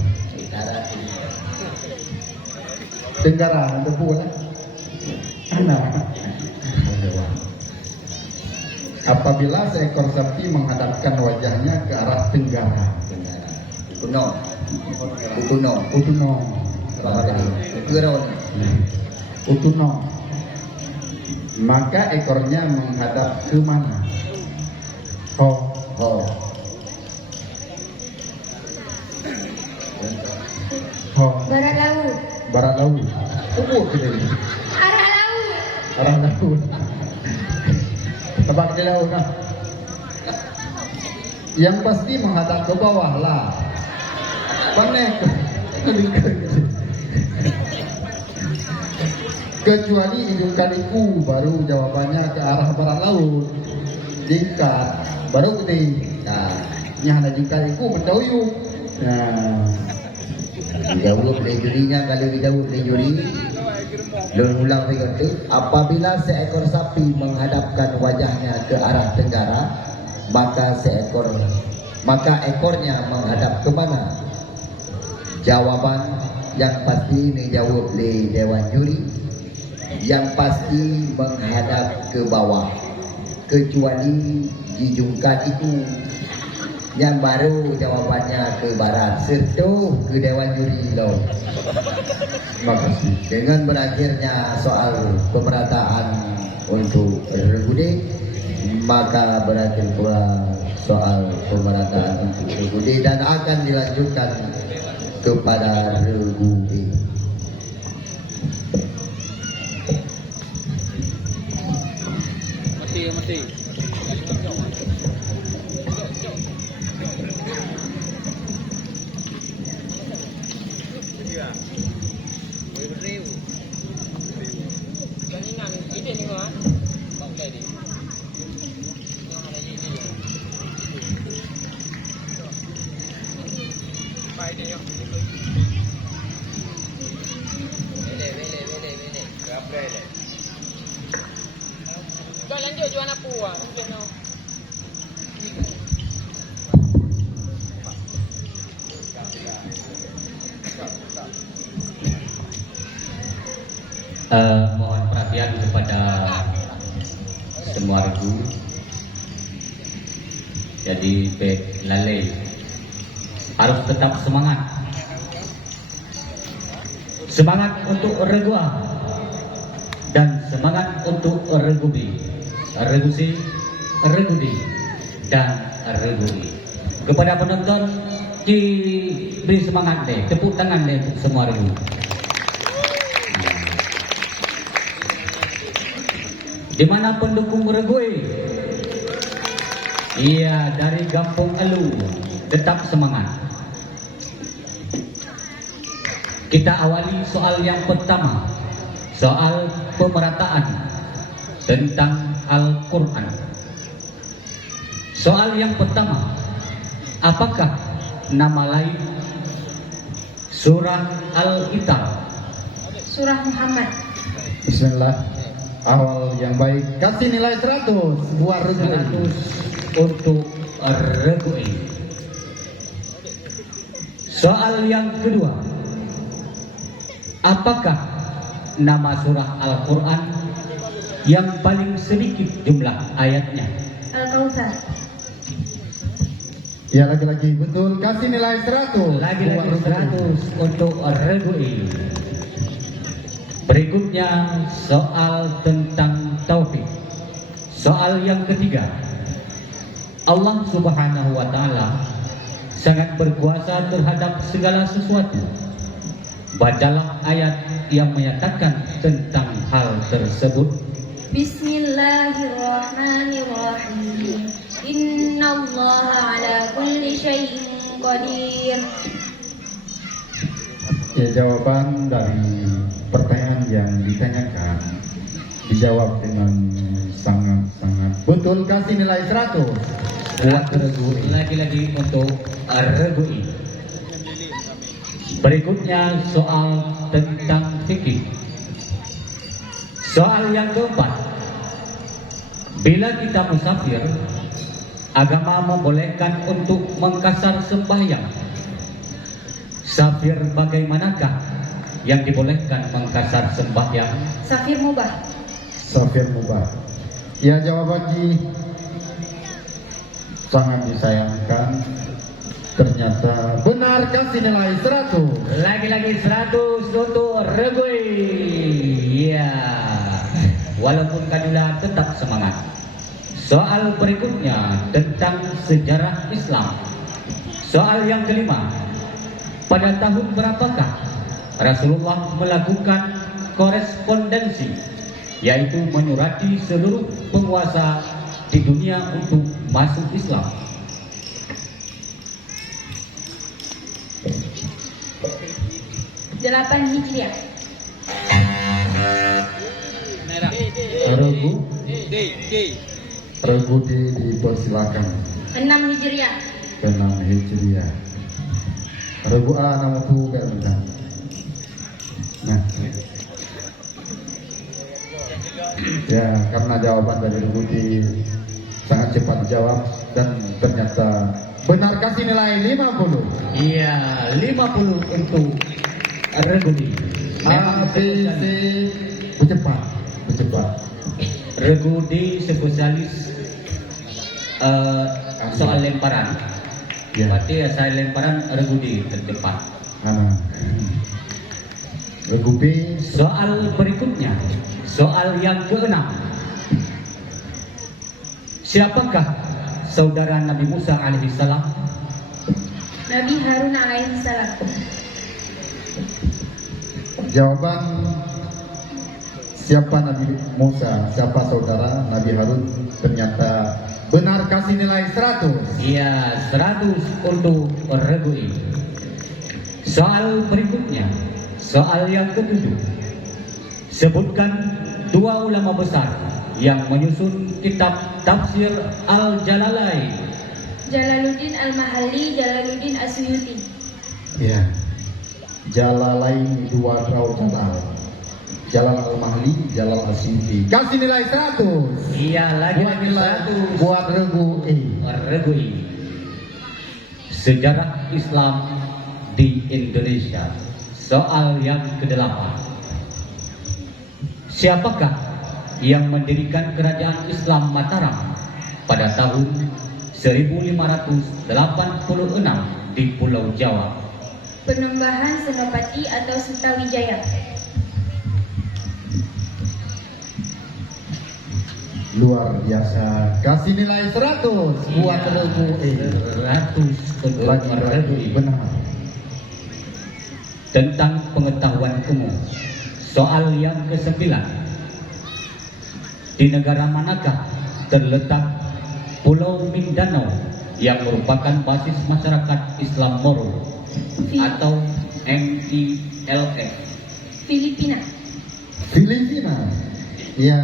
Tenggara ada pula. Anak. Apabila seekor sapi menghadapkan wajahnya ke arah tenggara. Kuno. Kuno. Utuno. Apa tadi? Geron. Utuno. Maka ekornya menghadap ke mana? Ho. Oh. Ho. Barat laut. Barat laut. Kita ini. Arah laut. Arah laut. Tebak di laut nah. Yang pasti menghadap ke bawah lah. Panek. Kecuali hidung kaliku baru jawabannya ke arah barat laut. Jingkat baru gede. Nah, Yang ada jingkat itu mendayung. Nah, dijawab oleh jurinya. Kalau dijawab oleh juri, ulang berikut. Apabila seekor sapi menghadapkan wajahnya ke arah tenggara, maka ekornya menghadap ke mana? Jawaban yang pasti dijawab oleh dewan juri. Yang pasti menghadap ke bawah, kecuali dijungkat itu yang baru jawabannya ke barat. Serta ke dewan juri lo. terima kasih. Dengan berakhirnya soal pemerataan untuk Regudi, maka berakhir pula soal pemerataan untuk Regudi dan akan dilanjutkan kepada Regudi. Mati. Mohon perhatian kepada semua regu. Jadi baik lalai harus tetap semangat. Semangat untuk regu A dan semangat untuk regu B, regu C, regu D dan regu E. Kepada penonton diberi semangat deh, tepuk tangan deh untuk semua regu. Di mana pendukung regu E? Iya, dari Kampung Elu. Tetap semangat. Kita awali soal yang pertama. Soal pemerataan tentang Al-Quran. Soal yang pertama. Apakah nama lain surah Al-Itar? Surah Muhammad. Bismillah. Awal yang baik. Kasih nilai 100 buat regu 100 untuk regu E. Soal yang kedua. Apakah nama surah Al-Quran yang paling sedikit jumlah ayatnya? Al-Kautsar. Ya, lagi-lagi betul. Kasih nilai 100. Lagi-lagi buat regu. 100 untuk regu E. Berikutnya soal tentang taufik. Soal yang ketiga. Allah Subhanahu wa taala sangat berkuasa terhadap segala sesuatu. Bacalah ayat yang menyatakan tentang hal tersebut. Bismillahirrahmanirrahim. Innallaha ala kulli syai'in qadir. Ya, jawaban dari pertanyaan yang ditanyakan dijawab dengan sangat-sangat betul. Kasih nilai 100 buat regu E. Lagi-lagi untuk regu E. Berikutnya soal tentang fikih. Soal yang keempat. Bila kita musafir, agama membolehkan untuk mengkasar sembahyang. Safir bagaimanakah yang dibolehkan mengkasar sembahyang? Safir mubah. Safir mubah. Ya, jawaban Ji sangat disayangkan. Ternyata benar. Kasih nilai 100. Lagi-lagi 100 untuk regu E. Ya, walaupun kadula tetap semangat. Soal berikutnya tentang sejarah Islam. Soal yang kelima. Pada tahun berapakah Rasulullah melakukan korespondensi, yaitu menyurati seluruh penguasa di dunia untuk masuk Islam? Delapan Hijriah. Regu regu dipersilakan. 6 Hijriah. 6 Hijriah. Regu A nama tu gak bintang. Nah, ya, karena jawaban dari Regu sangat cepat dijawab dan ternyata benar. Kasih nilai 50. Iya, 50 untuk regu D. A, B, C, bercepat. Regu D spesialis soal lemparan. Ya. Berarti saya lemparan regu D tercepat. Regu B. Soal berikutnya, soal yang keenam. Siapakah saudara Nabi Musa alaihissalam? Nabi Harun alaihissalam. Jawaban siapa Nabi Musa, siapa saudara Nabi Harun, ternyata benar. Kasih nilai 100. Iya, 100 untuk regu E. Soal berikutnya, soal yang ketujuh. Sebutkan dua ulama besar yang menyusun kitab tafsir Al-Jalalain. Jalaluddin Al-Mahalli, Jalaluddin Asyuti. Ya. Jalalain dua rau jalal. Jalal Al-Mahli, Jalal Al-Siti. Kasih nilai 100. Iya, lagi Buat nilai buat Regu E. Regu I. Sejarah Islam di Indonesia. Soal yang ke-8. Siapakah yang mendirikan kerajaan Islam Mataram pada tahun 1586 di Pulau Jawa? Penembahan Senopati atau Sutawijaya. Luar biasa. Kasih nilai 100 buat Iya, Regu E. 100 untuk Regu Lagi I. benar. Tentang pengetahuan umum. Soal yang ke-9. Di negara manakah terletak Pulau Mindanao yang merupakan basis masyarakat Islam Moro atau MILF? Filipina. Filipina. Ya.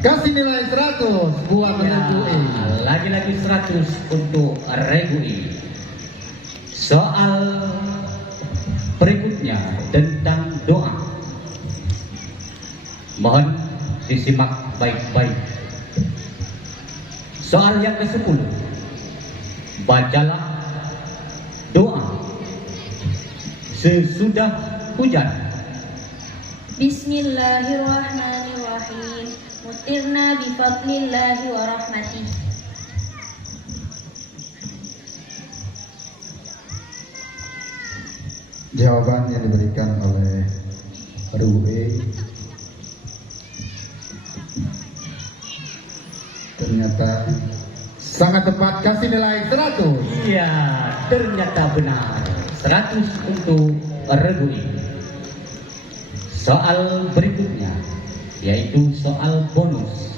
Kasih nilai 100 buat Regu E. Lagi-lagi 100 untuk Regu I. Soal berikutnya tentang doa. Mohon disimak baik-baik. Soal yang ke-10. Bacalah doa sesudah hujan. Bismillahirrahmanirrahim. Mutirna bifadlillahi wa rahmatih. Jawaban yang diberikan oleh Regu E ternyata sangat tepat. Kasih nilai 100. Iya, ternyata benar. 100 untuk Regu I. Soal berikutnya yaitu soal bonus.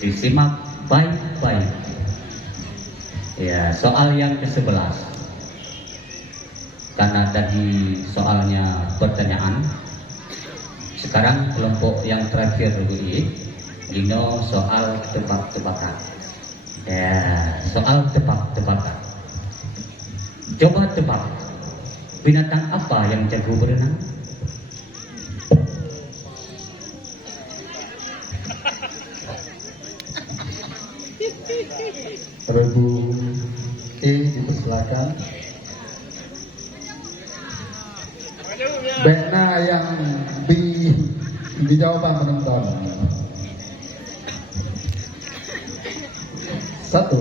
Disimak baik-baik. Ya, soal yang ke-11. Karena tadi soalnya pertanyaan, sekarang kelompok yang terakhir Regu I, Gino soal tebak-tebakan. Ya, soal tebak-tebakan. Coba tebak, binatang apa yang jago berenang? Regu E dipersilakan. Bekna yang dijawab penonton. 1,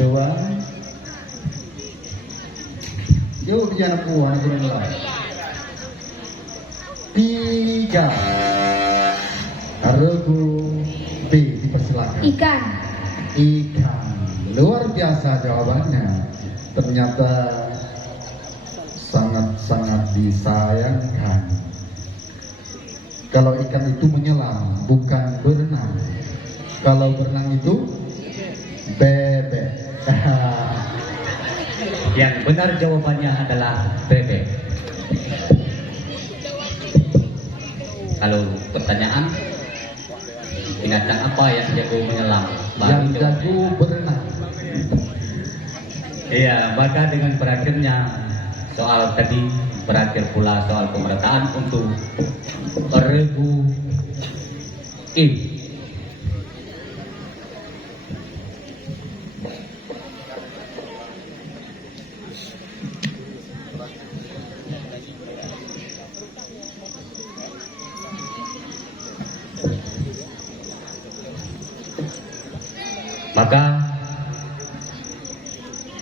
2. Jauh bicara puan mulai. 3. Regu B dipersilakan. Ikan. Ikan. Luar biasa jawabannya. Ternyata sangat-sangat disayangkan. Kalau ikan itu menyelam, bukan berenang. Kalau berenang itu bebek. Yang benar jawabannya adalah bebek. Kalau pertanyaan, binatang apa yang jago menyelam? Yang Baru jago berenang. Iya, maka dengan berakhirnya soal tadi berakhir pula soal pemerataan untuk Regu I. Maka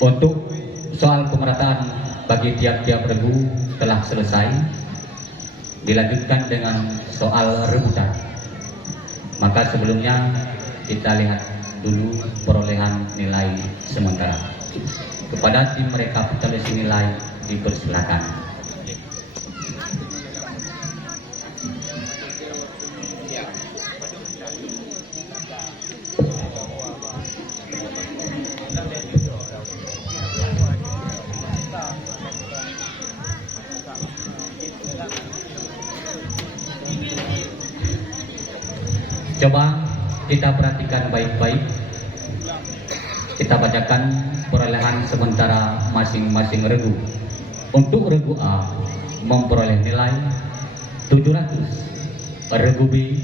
untuk soal pemerataan bagi tiap-tiap regu telah selesai. Dilanjutkan dengan soal rebutan. Maka sebelumnya kita lihat dulu perolehan nilai sementara. Kepada tim rekapitulasi nilai dipersilakan. Coba kita perhatikan baik-baik. Kita bacakan perolehan sementara masing-masing regu. Untuk regu A memperoleh nilai 700, regu B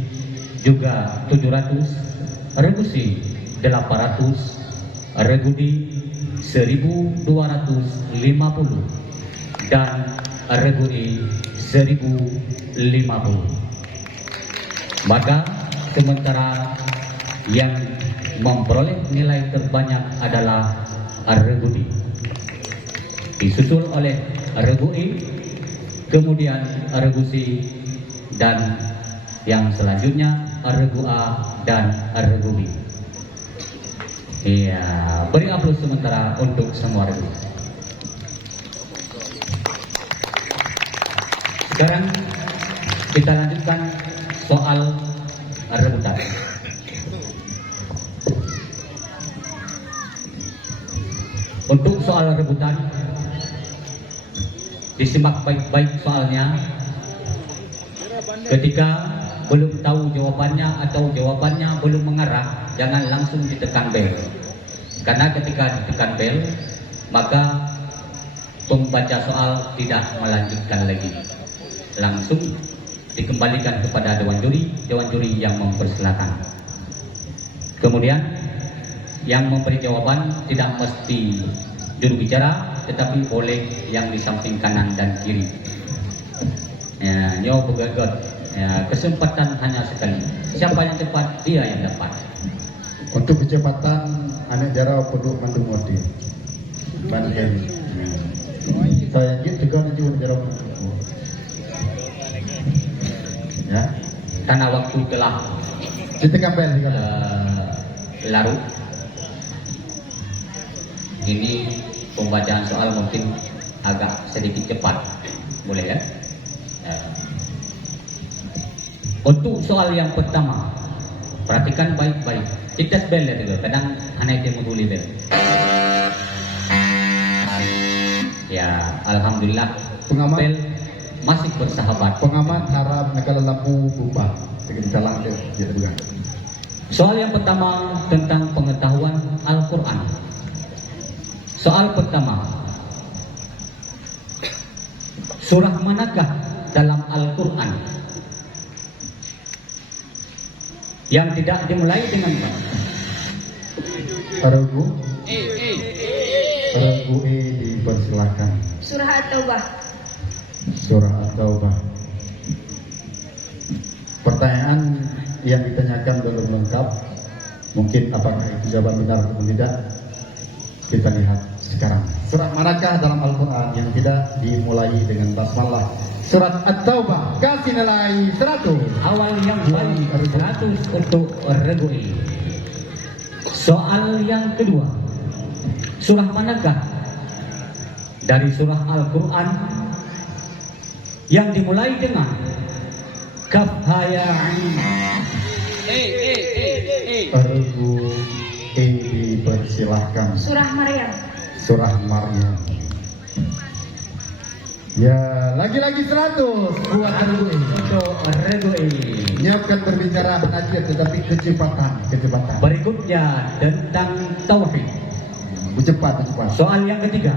juga 700, regu C 800, regu D 1250 dan regu E 1050. Maka sementara yang memperoleh nilai terbanyak adalah regu D, disusul oleh regu E, kemudian regu C, dan yang selanjutnya regu A dan regu B. Iya, beri aplaus sementara untuk semua regu. Sekarang kita lanjutkan soal rebutan. Untuk soal rebutan, disimak baik-baik soalnya. Ketika belum tahu jawabannya atau jawabannya belum mengarah, jangan langsung ditekan bel. Karena ketika ditekan bel, maka pembaca soal tidak melanjutkan lagi. Langsung dikembalikan kepada dewan juri yang mempersilahkan. Kemudian yang memberi jawaban tidak mesti juru bicara, tetapi boleh yang di samping kanan dan kiri. Ya, nyo begagot. Ya, kesempatan hanya sekali. Siapa yang cepat, dia yang dapat. Untuk kecepatan anak jarau perlu mandumodi. Bandai. Saya gitu juga nanti jarau. Ya, Karena waktu telah ditekan bel juga. larut. Ini pembacaan soal mungkin agak sedikit cepat, boleh ya? Untuk soal yang pertama, perhatikan baik-baik. Kita bel ya dulu, kadang aneh dia menguli bel. Ya, alhamdulillah Pengamat. bel masih bersahabat. Pengamat harap negara lampu berubah. Segini jalan dia juga. Soal yang pertama tentang pengetahuan Al-Quran. Soal pertama, surah manakah dalam Al-Quran yang tidak dimulai dengan ba? Regu E dipersilakan. Surah At-Taubah. Surah At-Taubah. Pertanyaan yang ditanyakan belum lengkap. Mungkin apakah itu jawaban benar atau tidak? Kita lihat sekarang. Surat manakah dalam Al-Quran yang tidak dimulai dengan basmalah? Surat At-Taubah. Kasih nilai 100. Awal yang paling 100 untuk regu ini. Soal yang kedua, surah manakah dari surah Al-Quran yang dimulai dengan Kaf Ha Ya Ain? Regu E dipersilahkan. Surah Maryam. Surah Maryam. Ya, lagi-lagi 100 buat regu E. Untuk regu ini. Nyiapkan berbicara penajir tetapi kecepatan. Berikutnya tentang tauhid. Cepat. Soal yang ketiga,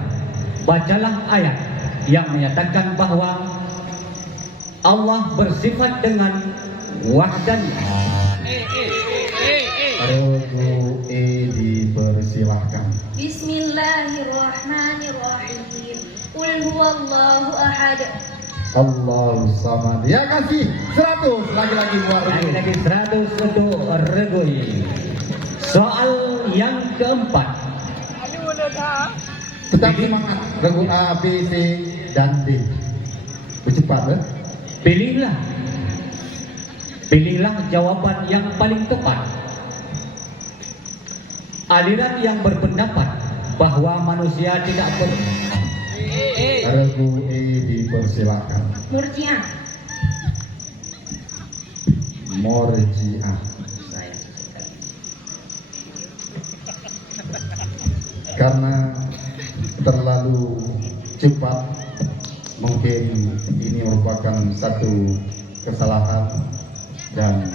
bacalah ayat yang menyatakan bahwa Allah bersifat dengan wahdaniyah. Regu E dipersilahkan. Bismillahirrahmanirrahim. Qul huwallahu ahad. Allahu samad. Ya, kasih 100 lagi-lagi buat regu. Lagi-lagi 100 untuk regu ini. Soal yang keempat, Tetap semangat. Regu A, B, C, dan D. Bercepat, Pilihlah jawaban yang paling tepat. Aliran yang berpendapat bahwa manusia tidak perlu. Regu E dipersilakan. Murji'ah. Murji'ah. Karena terlalu cepat, mungkin ini merupakan satu kesalahan dan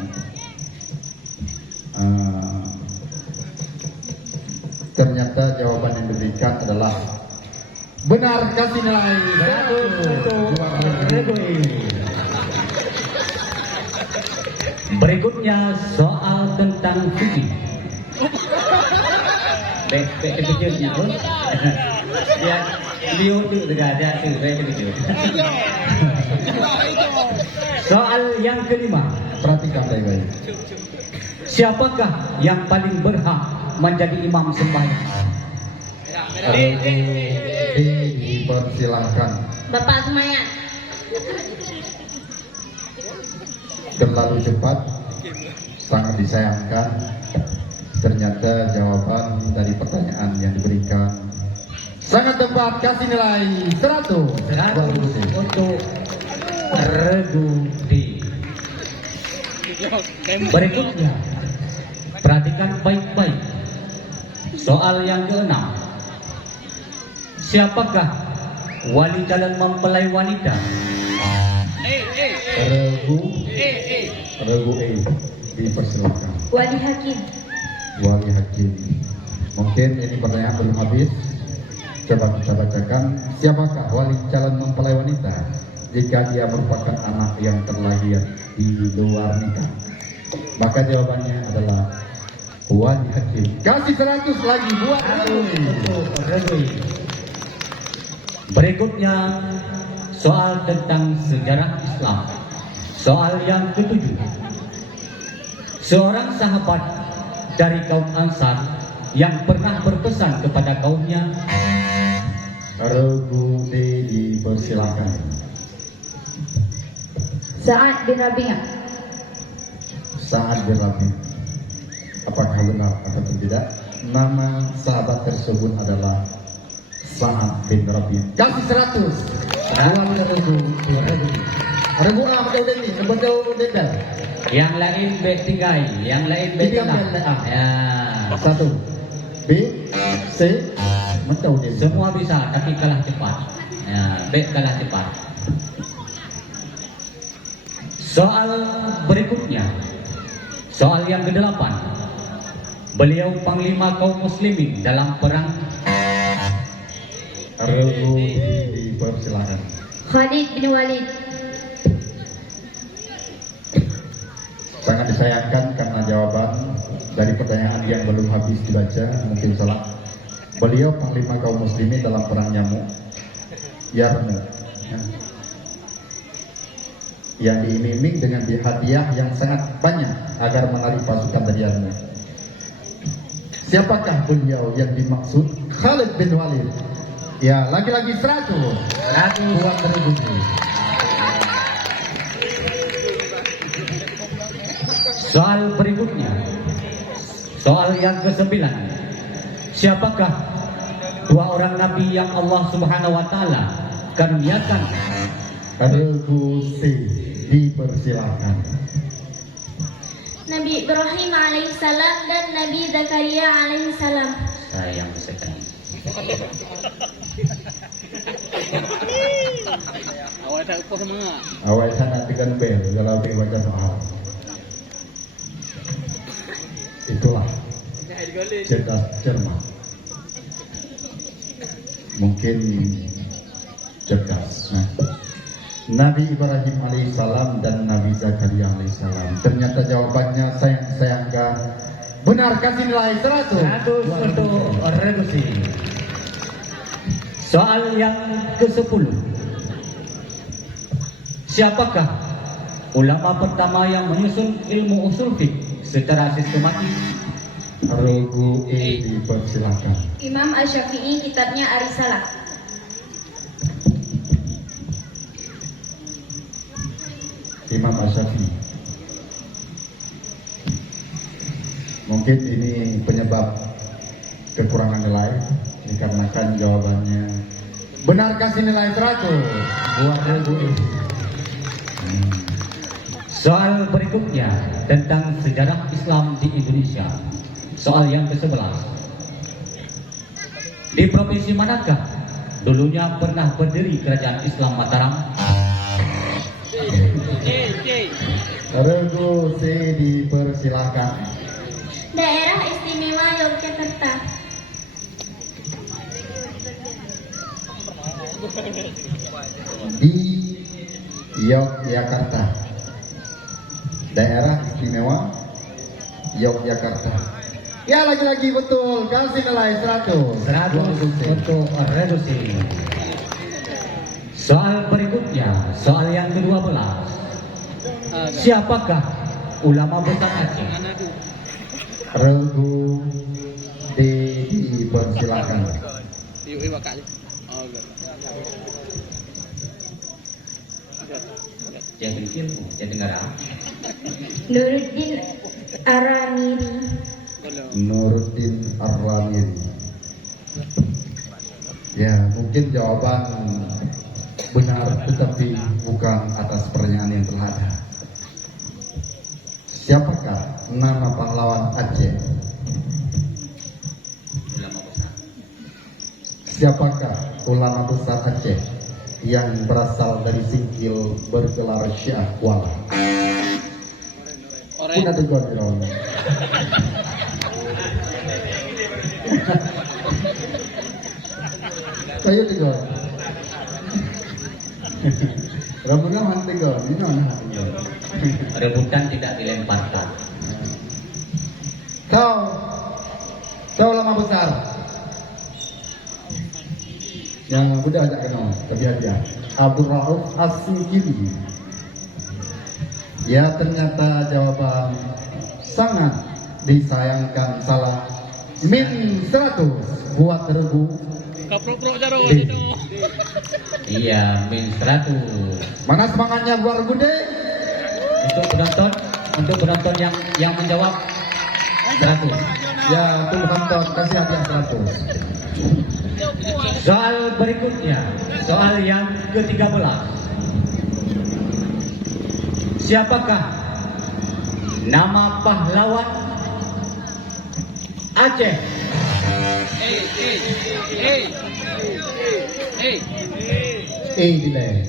ternyata jawaban yang diberikan adalah benar. Kasih nilai 100 untuk regu ini. Berikutnya soal tentang fikih. Kejutnya pun ya beliau itu tidak ada kejut. Soal yang kelima, Perhatikan baik-baik. siapakah yang paling berhak menjadi imam sembahyang? Dipersilahkan. Bapak Semayang. Terlalu cepat, sangat disayangkan. Ternyata jawaban dari pertanyaan yang diberikan sangat tepat. Kasih nilai 100. 100 untuk Regu D. Berikutnya, perhatikan baik-baik. Soal yang keenam, siapakah wali calon mempelai wanita? Regu E dipersilakan. Wali Hakim. Wali Hakim. Mungkin ini pertanyaan belum habis. Coba kita bacakan. Siapakah wali calon mempelai wanita jika dia merupakan anak yang terlahir di luar nikah? Maka jawabannya adalah Wali Hakim. Kasih 100 lagi buat Regu. Berikutnya soal tentang sejarah Islam. Soal yang ketujuh, seorang sahabat dari kaum Ansar yang pernah berpesan kepada kaumnya. Regu D dipersilakan. Sa'ad bin Rabi'ah. Sa'ad bin Rabi'. Apakah benar atau tidak? Nama sahabat tersebut adalah Sa'ad bin Rabi'. Kasih 100. Regu A pakai udah ni, betul udah. Yang lain B3, yang lain B3. Ya. 1 B C betul dia. Semua bisa tapi kalah cepat. Ya, B kalah cepat. Soal berikutnya, soal yang ke-8. Beliau panglima kaum muslimin dalam perang. Regu dipersilakan. Khalid bin Walid. Sangat disayangkan karena jawaban dari pertanyaan yang belum habis dibaca mungkin salah. Beliau panglima kaum muslimin dalam perang nyamuk Yarmouk, ya, yang diiming-iming dengan hadiah yang sangat banyak agar menarik pasukan dari Yarmouk. Siapakah beliau yang dimaksud? Khalid bin Walid. Ya, lagi-lagi 100 buat Regu. Soal berikutnya, soal yang ke-9. Siapakah dua orang nabi yang Allah Subhanahu wa taala karuniakan? Regu C dipersilakan. Nabi Ibrahim alaihissalam dan Nabi Zakaria alaihissalam. Sayang sekali. Awak tak apa semua. Awal sana tekan bel kalau pergi baca soal. Itulah cerdas cermat. Mungkin cerdas. Nabi Ibrahim alaihissalam dan Nabi Zakaria alaihissalam. Ternyata jawabannya sayang-sayangkan benar. Kasih nilai 100 untuk reduksi. Soal yang ke-10. Siapakah ulama pertama yang menyusun ilmu usul fiqh secara sistematis? Regu E dipersilakan. Imam Asy-Syafi'i, kitabnya Ar-Risalah. Imam Asy-Syafi'i. Mungkin ini penyebab kekurangan nilai dikarenakan jawabannya benar. Kasih nilai 100 buat Regu E. Soal berikutnya tentang sejarah Islam di Indonesia. Soal yang ke-11. Di provinsi manakah dulunya pernah berdiri kerajaan Islam Mataram? Regu C dipersilakan. Daerah Istimewa Yogyakarta. Di Yogyakarta. daerah istimewa Yogyakarta. Ya, lagi-lagi betul, kasih nilai 100. 100 untuk reduksi. Soal berikutnya, soal yang ke-12. Siapakah ulama besar Aceh? Regu dipersilakan. Yuk, bakal. Oh, enggak. Yang berikut, yang dengar. Nuruddin Aramiri. Nuruddin Ar-Ramiri. Ya, mungkin jawaban benar, tetapi bukan atas pertanyaan yang telah ada. Siapakah nama pahlawan Aceh? Ulama besar. Siapakah ulama besar Aceh yang berasal dari Singkil bergelar Syekh Kuala? Puna tegon dong. Kayu tegon. Rambutnya mantek tegon. Ini mana tegon? Rebutan tidak dilemparkan. Kau ulama besar. Yang udah ajak kenal, tapi aja. Abdul Rauf As-Singkili. Ya, ternyata jawaban sangat disayangkan, salah. Min 100 buat Regu. Kaprok-prok jaro D. itu. Iya, min 100. Mana semangatnya buat Regu D? Untuk penonton yang menjawab 100. Ya, tuh penonton kasih hadiah 100. Soal berikutnya, soal yang ke-13. Siapakah nama pahlawan Aceh? Delay.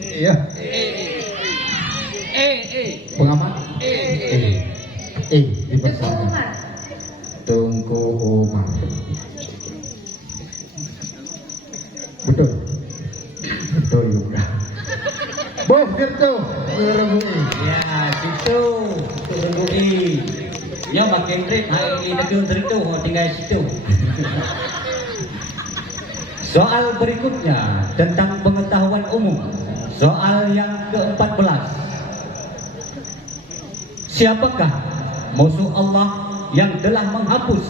Iya, pengamat. Dipersilakan. Tungku Umar. Betul. Betul juga. Boh, Tirto. Ya, situ untuk Rembui. Nya makin trip hari ini negeri Tirto tinggal situ. Soal berikutnya tentang pengetahuan umum. Soal yang ke-14. Siapakah musuh Allah yang telah menghapus?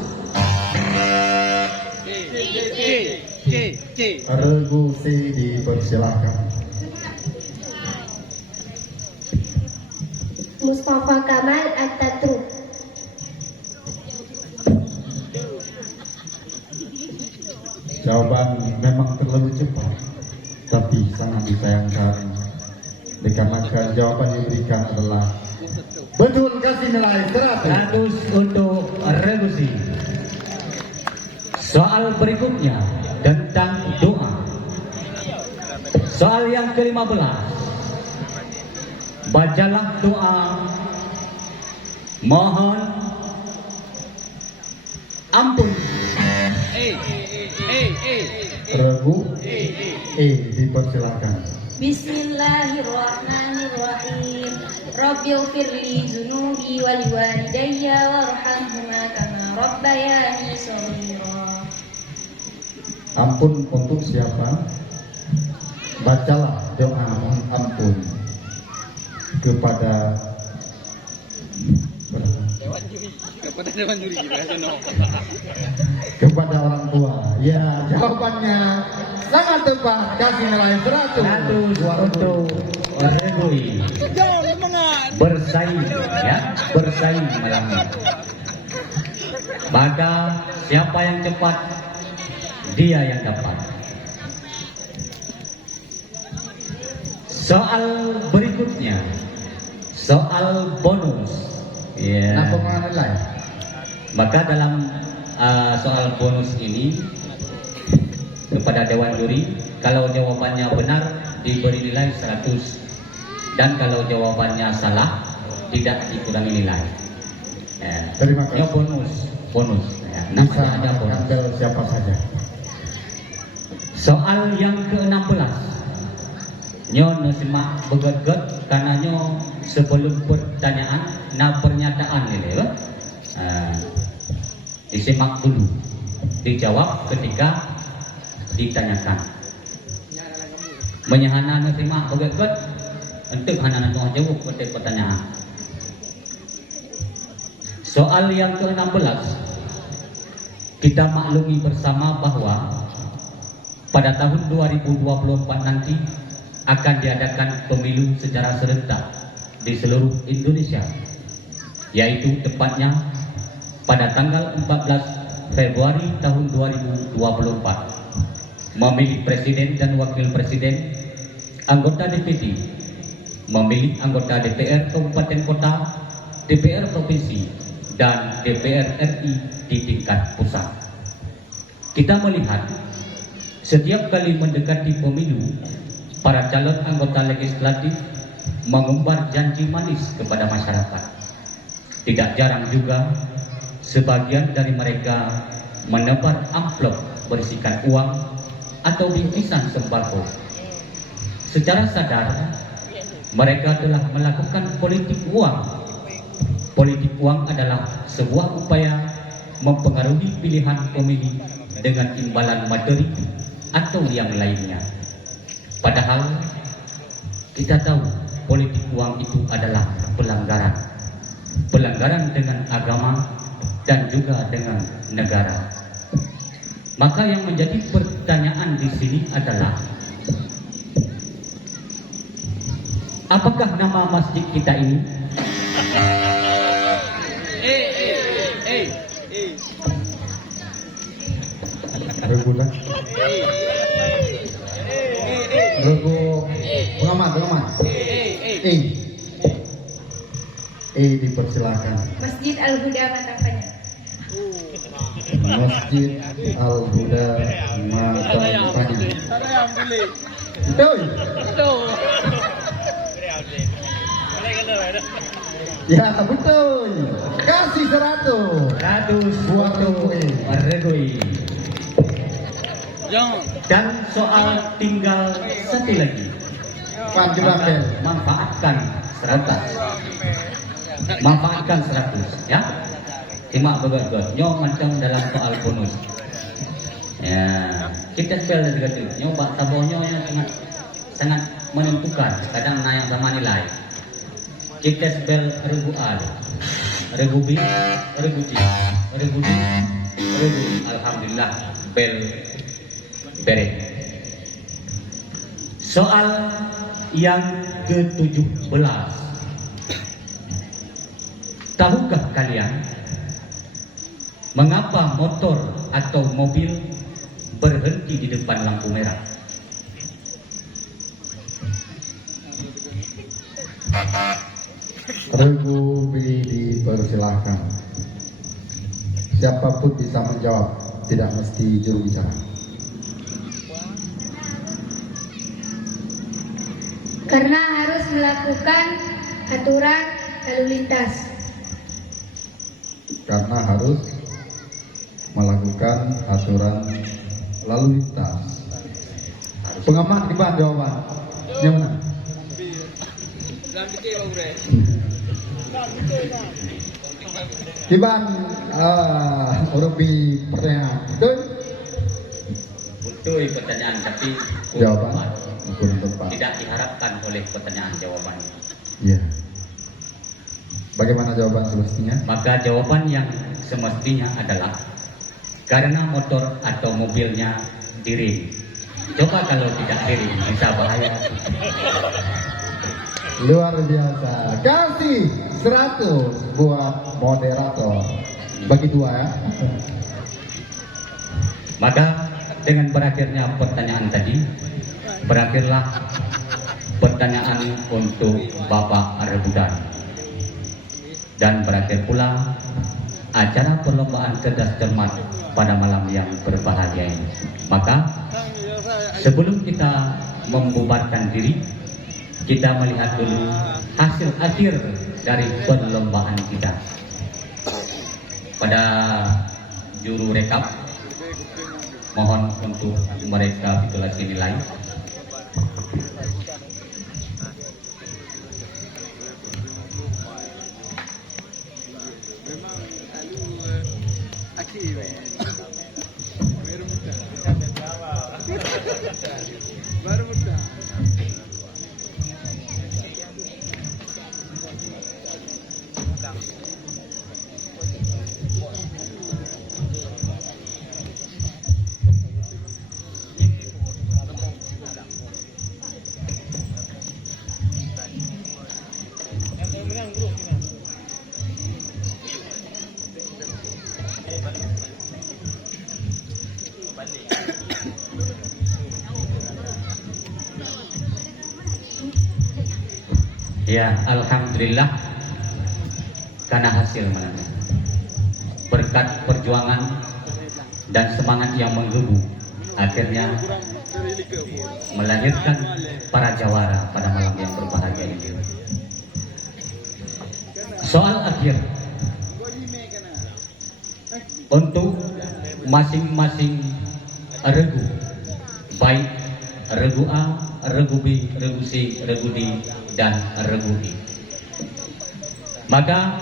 Regu C dipersilakan. Mustafa Kamal Atatürk. Jawaban memang terlalu cepat, tapi sangat disayangkan dikarenakan jawaban yang diberikan adalah betul, kasih nilai 100. 100 untuk reduksi. Soal berikutnya tentang doa. Soal yang ke-15. Bacalah doa mohon ampun. Regu E dipersilakan. Bismillahirrahmanirrahim. Rabbighfirli dzunubi wa liwalidayya warhamhuma kama rabbayani shaghira. Ampun untuk siapa? Bacalah doa mohon ampun kepada kepada orang tua. Ya, jawabannya sangat tepat, kasih nilai 100. 100 untuk Rembui. Bersaing ya, bersaing malam ini. Maka siapa yang cepat dia yang dapat. Soal berikutnya, soal bonus. Ya. Nah, pengulangan nilai. Maka dalam soal bonus ini kepada Dewan Juri, kalau jawabannya benar diberi nilai 100 dan kalau jawabannya salah tidak dikurangi nilai. Ya. Terima kasih. Ya, bonus. Ya, Bisa namanya ada bonus. mengambil siapa saja. Soal yang ke-16. Nyo simak beget-get karena nyo sebelum pertanyaan pernyataan ini ya. Disimak dulu, dijawab ketika ditanyakan. Menyahana nyo simak beget-get untuk hana nyo jawab ketika pertanyaan. Soal yang ke-16, kita maklumi bersama bahwa pada tahun 2024 nanti akan diadakan pemilu secara serentak di seluruh Indonesia, yaitu tepatnya pada tanggal 14 Februari tahun 2024, memilih presiden dan wakil presiden, anggota DPD, memilih anggota DPR Kabupaten Kota, DPR Provinsi, dan DPR RI di tingkat pusat. Kita melihat setiap kali mendekati pemilu, para calon anggota legislatif mengumbar janji manis kepada masyarakat. Tidak jarang juga sebagian dari mereka menebar amplop berisikan uang atau bingkisan sembako. Secara sadar, mereka telah melakukan politik uang. Politik uang adalah sebuah upaya mempengaruhi pilihan pemilih dengan imbalan materi atau yang lainnya. Padahal kita tahu politik uang itu adalah pelanggaran dengan agama dan juga dengan negara. Maka yang menjadi pertanyaan di sini adalah, apakah nama masjid kita ini Regular. Rego pengamat. Dipersilakan. Masjid Al-Huda Matapani. Masjid Al-Huda Matapani. Betul. Ya betul. Kasih 100 buat Regui. Dan soal tinggal satu lagi. Pan Jebambel. Manfaatkan 100 ya. Simak begot-begot. Nyo macam dalam soal bonus. Ya, kita spell dan gitu. Nyo bak tabonyo sangat menentukan. Kadang naik sama nilai. Kita spell regu A, regu B, regu C, regu D, regu E. Alhamdulillah bel beres. Soal yang ke-17. Tahukah kalian mengapa motor atau mobil berhenti di depan lampu merah? Regu B dipersilahkan. Siapapun bisa menjawab, tidak mesti juru bicara. Karena harus melakukan aturan lalu lintas. Karena harus melakukan aturan lalu lintas. Pengamat di bawah jawaban. Yang mana? Tiban Ruby pertanyaan. Betul? Betul pertanyaan, tapi Jawaban kurang tepat. tidak diharapkan oleh pertanyaan jawaban. Iya. Bagaimana jawaban semestinya? Maka jawaban yang semestinya adalah karena motor atau mobilnya direm. Coba kalau tidak direm bisa bahaya. Luar biasa. Kasih 100 buat moderator. Bagi 2 ya. Maka dengan berakhirnya pertanyaan tadi, berakhirlah pertanyaan untuk Bapak Rebudan. Dan berakhir pula acara perlombaan cerdas cermat pada malam yang berbahagia ini. Maka sebelum kita membubarkan diri, kita melihat dulu hasil akhir dari perlombaan kita. Pada juru rekap, mohon untuk merekapitulasi nilai. Ya, alhamdulillah karena hasil mana berkat perjuangan dan semangat yang menggebu akhirnya melahirkan para jawara pada malam yang berbahagia ini. Soal akhir untuk masing-masing regu, baik regu A, regu B, regu C, regu D, dan regu E. Maka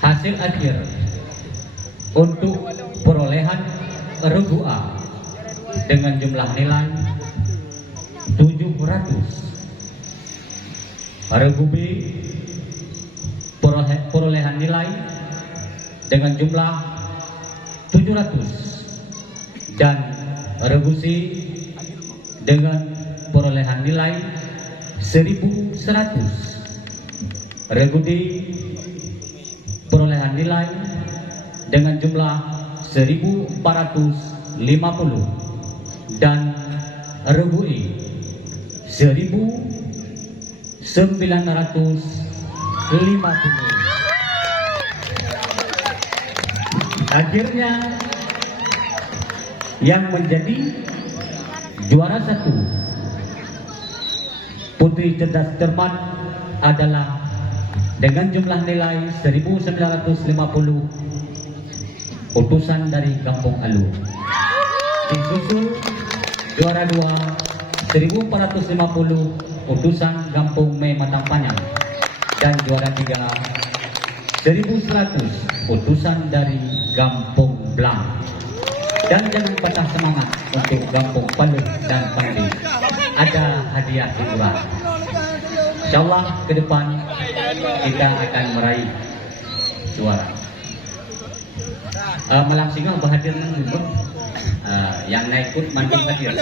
hasil akhir untuk perolehan regu A dengan jumlah nilai 700, regu B perolehan nilai dengan jumlah 700 dan regu C dengan perolehan nilai 1100. Regu D perolehan nilai dengan jumlah 1450 dan regu E 1950. Akhirnya yang menjadi juara satu Putri Cerdas Cermat adalah dengan jumlah nilai 1950 utusan dari Kampung Alu. Disusul juara dua 1450 utusan Kampung Me Matang Panjang, dan juara tiga 1100 utusan dari Kampung Blang. Dan jangan patah semangat untuk Kampung Palu dan Pandi. Ada hadiah hiburan. Insyaallah ke depan kita akan meraih juara. Malam Singa berhadir yang naik ikut mantul hadir.